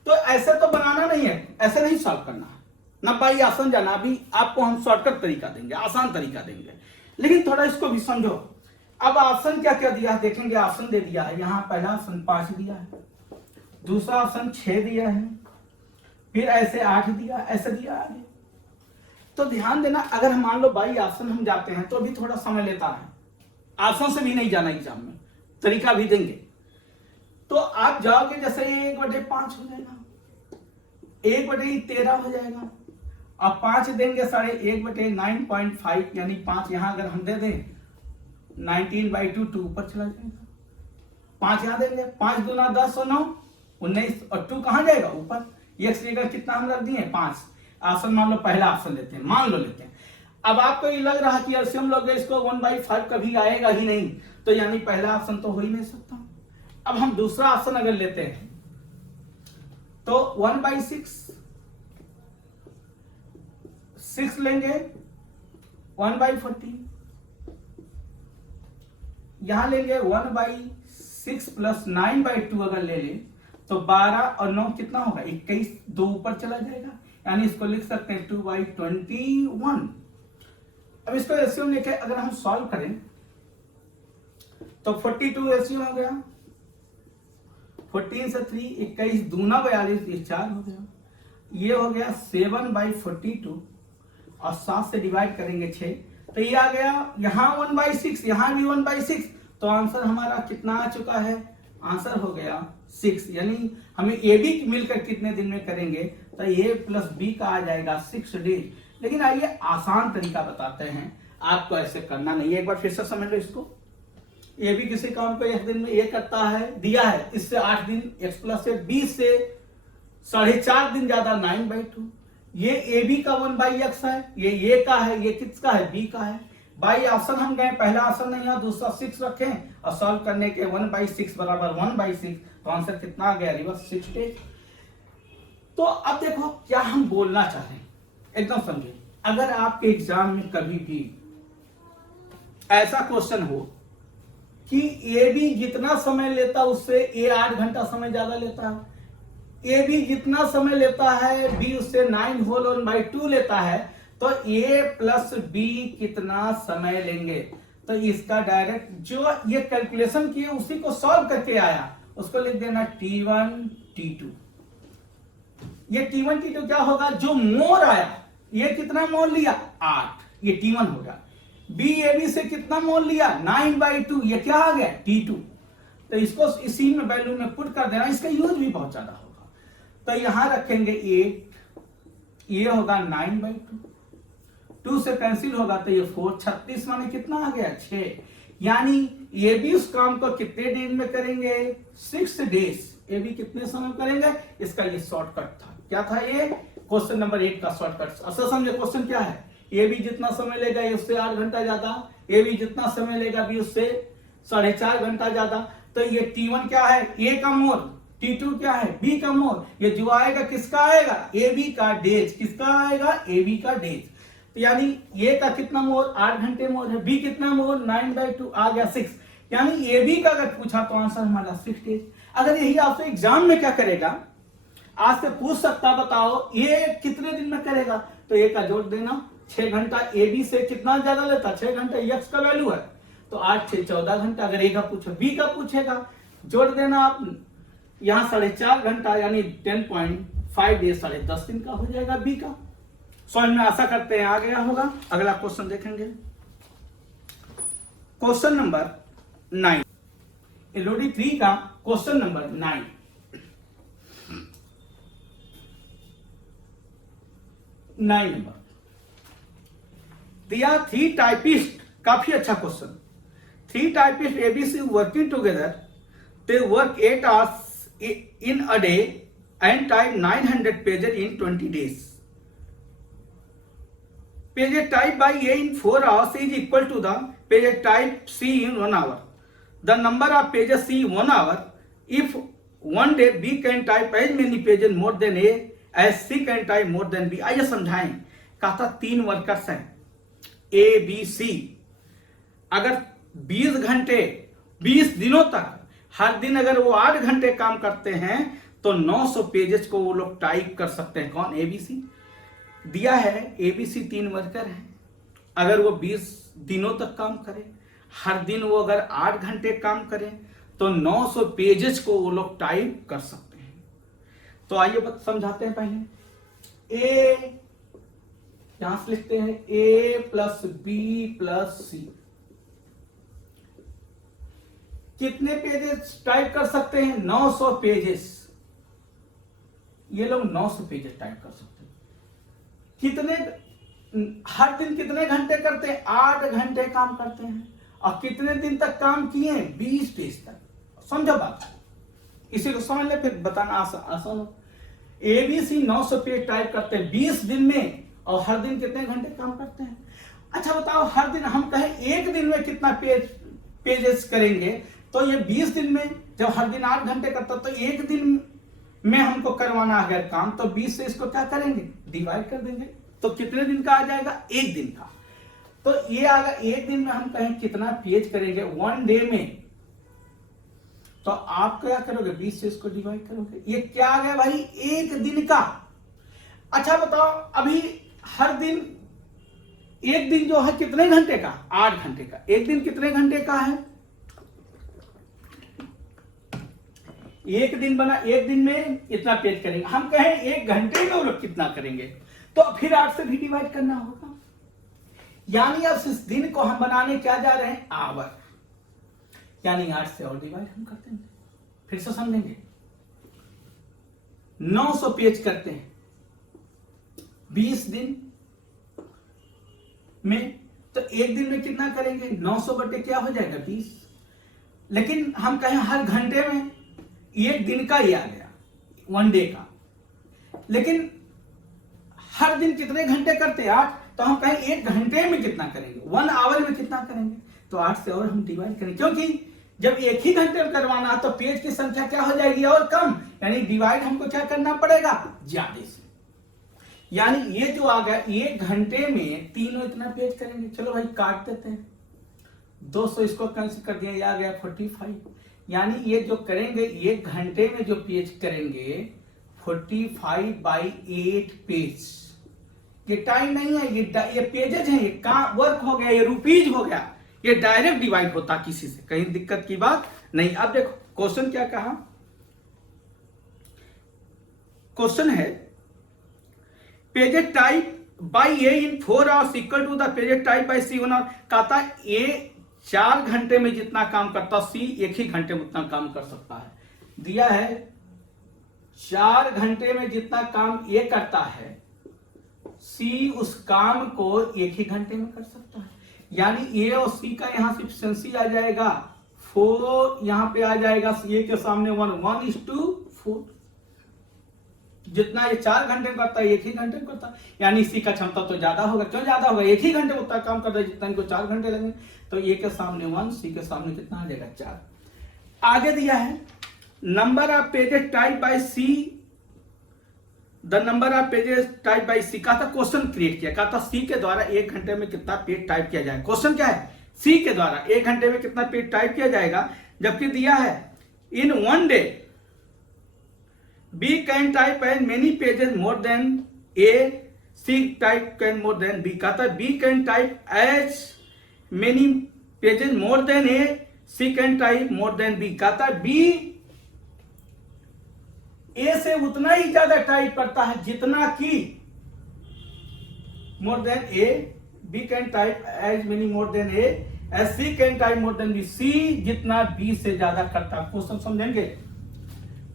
तो ऐसे तो बनाना नहीं है, ऐसे नहीं सॉल्व करना है ना भाई, आसान जाना। अभी आपको हम शॉर्टकट तरीका देंगे, आसान तरीका देंगे, लेकिन थोड़ा इसको भी समझो। अब ऑप्शन क्या क्या दिया है देखेंगे, ऑप्शन दे दिया है, यहाँ पहला ऑप्शन 5 दिया है, दूसरा ऑप्शन 6 दिया है, फिर ऐसे 8 दिया, ऐसे दिया आगे। तो ध्यान देना, अगर हम मान लो बाई ऑप्शन हम जाते हैं तो भी थोड़ा समय लेता है, ऑप्शन से भी नहीं जाना एग्जाम में, तरीका भी देंगे। तो आप जाओगे जैसे 1/5 हो जाएगा, 1/13 हो जाएगा, अब 5 देंगे 1/9.5, यानी 5 यहां अगर हम दे दें 19/2, 2 ऊपर चला जाएगा, 5 यहां देंगे, 5 दूना 10 और 9 19, और 2 कहां जाएगा ऊपर, ये जगह कितना हम रख दिए 5। ऑप्शन मान लो पहला ऑप्शन लेते हैं, मान लो लेते हैं। अब आपको ये लग रहा है कि एलसीएम लोगे इसको 1/5 कभी आएगा ही नहीं, तो यानी पहला ऑप्शन तो हो ही नहीं सकता। अब हम दूसरा ऑप्शन अगर लेते हैं तो 1/6, 6 लेंगे 1/14, यहां लेंगे 1/6 प्लस 9/2 अगर ले लें तो 12 और 9 कितना होगा 21, 2 ऊपर चला जाएगा, यानी इसको लिख सकते हैं 2/21। अब इसको एलसीएम लेके अगर हम सॉल्व करें तो 42 एलसीएम हो गया, 14 से 3 21, दूना 42, ये 4 हो गया, ये हो गया 7/42, और 7 से डिवाइड करेंगे 6, तो ये आ गया यहाँ 1/6, यहाँ भी 1/6, तो आंसर हमारा कितना आ चुका है, आंसर हो गया 6। यानी हमें ए बी मिलकर कितने दिन में करेंगे, तो ए प्लस बी का आ जाएगा 6 डेज। लेकिन आइए आसान तरीका बताते हैं, आपको ऐसे करना नहीं है, एक बार फिर से समझ लो इसको। ए बी किसी काम को एक दिन में ए करता है, दिया है, इससे 8 दिन, x प्लस 20 से 4.5 दिन ज्यादा 9/2, ये ए बी का 1/x है, ये का है, ये किसका है बी का है। बाई ऑप्शन हम गए, पहला ऑप्शन नहीं है, दूसरा 6 रखें और सॉल्व करने के 1/6 बराबर 1/6, तो आंसर कितना आ गया रिवर्स 6 डेज। तो अब देखो क्या हम बोलना चाह रहे हैं, एकदम समझिए। अगर आपके एग्जाम में कभी भी ऐसा क्वेश्चन हो कि ए बी जितना समय लेता उससे ए 8 घंटा समय ज्यादा लेता है, ए बी जितना समय लेता है बी उससे 9 होल 1/2 लेता है, तो ए प्लस बी कितना समय लेंगे। तो इसका डायरेक्ट जो ये कैलकुलेशन किए उसी को सॉल्व करके आया, उसको लिख देना T1 T2। ये T1 T2 क्या होगा, जो मोर आया ये कितना मोल लिया 8, ये T1 हो गया। बी ए बी से कितना मोल लिया 9/2, ये क्या आ गया T2। तो इसको इसी में वैल्यू में पुट कर देना, इसका यूज भी बहुत ज्यादा होगा। तो यहां रखेंगे 8, ये होगा 9/2, 2 से कैंसिल होगा तो ये 4, 36 माने कितना आ गया 6। यानी ये भी उस काम को कितने डेज में करेंगे 6 डेज। ये भी कितने समय करेंगे, इसका ये शॉर्टकट था। क्या था ये क्वेश्चन नंबर 8 का शॉर्टकट। अच्छा समझे क्वेश्चन क्या है, ये भी जितना समय लेगा ये उससे 8 घंटा ज्यादा, ये भी जितना समय लेगा भी उससे 4.5 घंटा ज्यादा। तो ये T1 क्या है ए का मोल, T2 क्या है बी का मोल। ये जो आएगा किसका आएगा ए बी का डेज, किसका आएगा ए बी का डेज। तो यानी ए का कितना मोल 8 घंटे मोल है, बी कितना मोल 9/2 आ गया 6। यानी ए बी का अगर पूछा तो आंसर हमारा 6 डेज। अगर यही आपसे एग्जाम में क्या करेगा, आज से पूछ सकता बताओ ये कितने दिन में करेगा, तो ए का जोड़ देना 6 घंटा। ए बी से कितना ज्यादा लेता 6 घंटा, एक्स का वैल्यू है तो 8 से 14 घंटा। अगर ए का पूछो बी का पूछेगा जोड़ देना आप यहां 4.5 घंटा, यानी 10.5 डेज 10.5 दिन का हो जाएगा बी का। समझ में आशा करते हैं आ गया होगा। अगला क्वेश्चन देखेंगे, क्वेश्चन नंबर 9, एलओडी 3 का क्वेश्चन नंबर 9। नंबर दिया 3 टाइपिस्ट, काफी अच्छा question. 3 typist ABC working together, they work 8 hours in a day and type 900 pages in 20 days. Pages typed by A in 4 hours is equal to the pages typed C in 1 hour. The number of pages C in 1 hour, if one day B can type as many pages more than A as C can type more than B. आइए समझाएं। कहा था 3 workers हैं A B C, अगर 20 घंटे 20 दिनों तक हर दिन अगर वो 8 घंटे काम करते हैं तो 900 पेजेस को वो लोग टाइप कर सकते हैं। कौन ABC दिया है, ABC 3 वर्कर है। अगर वो 20 दिनों तक काम करे, हर दिन वो अगर 8 घंटे काम करें तो 900 पेजेस को वो लोग टाइप कर सकते हैं। तो आइए बस समझाते हैं। पहले ए यहां से लिखते हैं A plus B plus C, कितने पेजेस टाइप कर सकते हैं 900 पेजेस। ये लोग 900 पेजेस टाइप कर सकते हैं। कितने हर दिन कितने घंटे करते हैं 8 घंटे काम करते हैं। और कितने दिन तक काम किए 20 डेज तक। समझो बात, इसी को समझ ले फिर बताना आसान हो। ABC 900 पेज टाइप करते हैं 20 दिन में, और हर दिन कितने घंटे काम करते हैं। अच्छा बताओ हर दिन हम कहें एक दिन में कितना पेजेस करेंगे, तो ये 20 दिन में जब हर दिन 8 घंटे करता तो एक दिन में हमको करवाना अगर काम, तो 20 से इसको क्या करेंगे डिवाइड कर देंगे, तो कितने दिन का आ जाएगा एक दिन का। तो ये अगर एक दिन में हम कहें कितना पेज करेंगे 1 डे में, तो आप क्या करोगे 20 से इसको डिवाइड करोगे। ये क्या आ गया भाई एक दिन का। अच्छा बताओ अभी हर दिन एक दिन जो है कितने घंटे का 8 घंटे का, एक दिन कितने घंटे का है। एक दिन बना, एक दिन में इतना पेज करेंगे। हम कहें एक घंटे में वो लोग कितना करेंगे, तो फिर 8 से भी डिवाइड करना होगा। यानी अब इस दिन को हम बनाने क्या जा रहे हैं आवर, यानी 8 से और डिवाइड हम करते हैं। फिर से समझेंगे 900 पेज करते हैं 20 दिन में, तो एक दिन में कितना करेंगे 900 बटे क्या हो जाएगा 20। लेकिन हम कहें हर घंटे में एक दिन का ही आ गया 1 डे का, लेकिन हर दिन कितने घंटे करते हैं 8, तो हम कहें एक घंटे में कितना करेंगे 1 आवर में कितना करेंगे, तो 8 से और हम डिवाइड करेंगे। क्योंकि जब एक ही घंटे में करवाना है तो पेज की संख्या क्या हो जाएगी और कम, यानी डिवाइड हमको क्या करना पड़ेगा ज्यादा से। यानी ये जो आ गया 1 घंटे में तीनों इतना पेज करेंगे। चलो भाई काट देते हैं, 200 इसको कैंसिल कर दिया, ये आ गया 45। यानी ये जो करेंगे 1 घंटे में जो पेज करेंगे 45/8 पेज। ये टाइम नहीं है, ये पेजेज हैं, ये काम वर्क हो गया, ये रुपीज हो गया, ये डायरेक्ट डिवाइड होता किसी से, कहीं दिक्कत की बात नहीं। अब देखो क्वेश्चन क्या कहा, क्वेश्चन है pages type by A in 4 hours equal to the pages type by C 1 hour. कहता है ए 4 घंटे में जितना काम करता सी 1 ही घंटे में उतना काम कर सकता है। दिया है 4 घंटे में जितना काम ए करता है सी उस काम को 1 ही घंटे में कर सकता है। यानी ए और सी का यहां से एफिशिएंसी आ जाएगा 4, यहां पे आ जाएगा ए के सामने 1:4। जितना ये 4 घंटे में करता है 1 ही घंटे में करता है, यानी सी का क्षमता तो ज्यादा होगा। क्यों ज्यादा होगा, 1 ही घंटे में उतना काम करता है जितना इनको 4 घंटे लगेंगे। तो ए के सामने 1, सी के सामने कितना आ जाएगा 4। आगे दिया है number of pages type by C, the number of pages type by C. कहा था क्वेश्चन क्रिएट किया, कहा था सी के द्वारा 1 घंटे में कितना पेज टाइप किया जाए। क्वेश्चन क्या है, सी के द्वारा 1 घंटे में कितना पेज टाइप किया जाएगा, जबकि दिया है इन 1 day B can type as many pages more than A, C type can more than B। कहता है B can type as many pages more than A, C can type more than B। कहता है B A से उतना ही ज्यादा type करता है जितना कि more than A, B can type as many more than A, as C can type more than B। C जितना B से ज्यादा करता है। क्वेश्चन समझेंगे,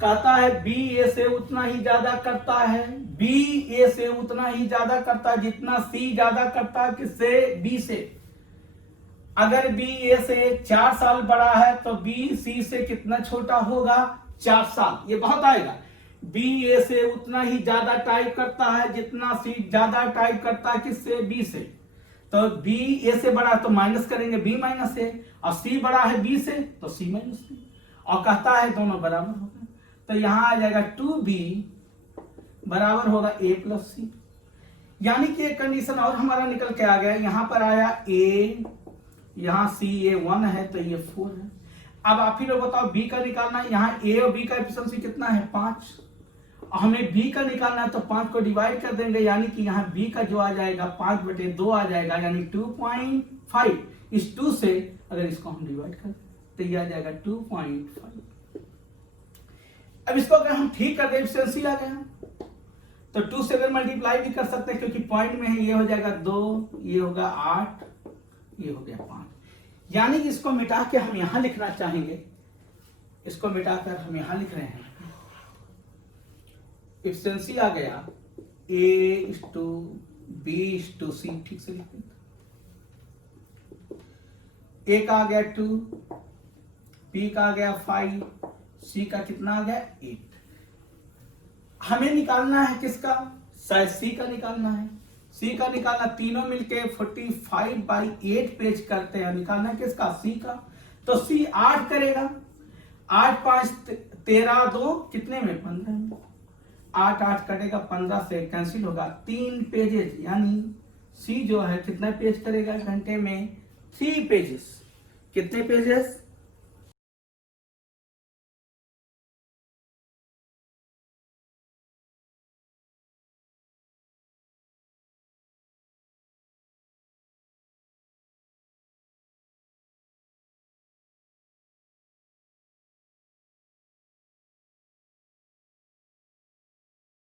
कहता है बी ए से उतना ही ज्यादा करता है, बी ए से उतना ही ज्यादा करता है जितना सी ज्यादा करता है किससे, बी से। अगर बी ए से 4 साल बड़ा है तो बी सी से कितना छोटा होगा, 4 साल। ये बहुत आएगा। बी ए से उतना ही ज्यादा टाइप करता है जितना सी ज्यादा टाइप करता है किससे, बी से। तो बी ए से बड़ा तो माइनस करेंगे बी माइनस ए, और सी बड़ा है बी से तो सी माइनस बी, और कहता है दोनों बराबर होगा। तो यहां आ जाएगा 2b बराबर होगा a प्लस सी। यानी कि एक कंडीशन और हमारा निकल के आ गया, यहां पर आया a, यहां c a 1 है तो ये 4 है। अब आप ही लोग बताओ b का निकालना है, यहां a और b का एफिशिएंसी कितना है 5, हमें b का निकालना है तो 5 को डिवाइड कर देंगे, यानी कि यहां b का जो आ जाएगा 5/2 आ जाएगा, यानी 2.5। इस 2 से अगर इसको हम डिवाइड करें तो ये आ जाएगा 2.5। अब इसको अगर हम ठीक कर दें, एफिशिएंसी आ गया, तो 2 से अगर मल्टीप्लाई भी कर सकते हैं क्योंकि पॉइंट में है। ये हो जाएगा 2, ये होगा 8, ये हो गया 5। यानी कि इसको मिटा के हम यहां लिखना चाहेंगे, इसको मिटाकर हम यहां लिख रहे हैं, एफिशिएंसी आ गया A:B:C। ठीक से लिखते, A का आ गया 2, B का आ गया 5, C का कितना आ गया 8। हमें निकालना है किसका, शायद C का निकालना है। C का निकालना, तीनों मिलके 45/8 पेज करते हैं, निकालना है किसका, C का। तो C 8 करेगा, 8 5 13 2 कितने में 15 में, 8 8 कटेगा 15 से कैंसिल होगा, 3 पेजेस। यानी C जो है कितना पेज करेगा घंटे में, 3 पेजेस। कितने पेजेस,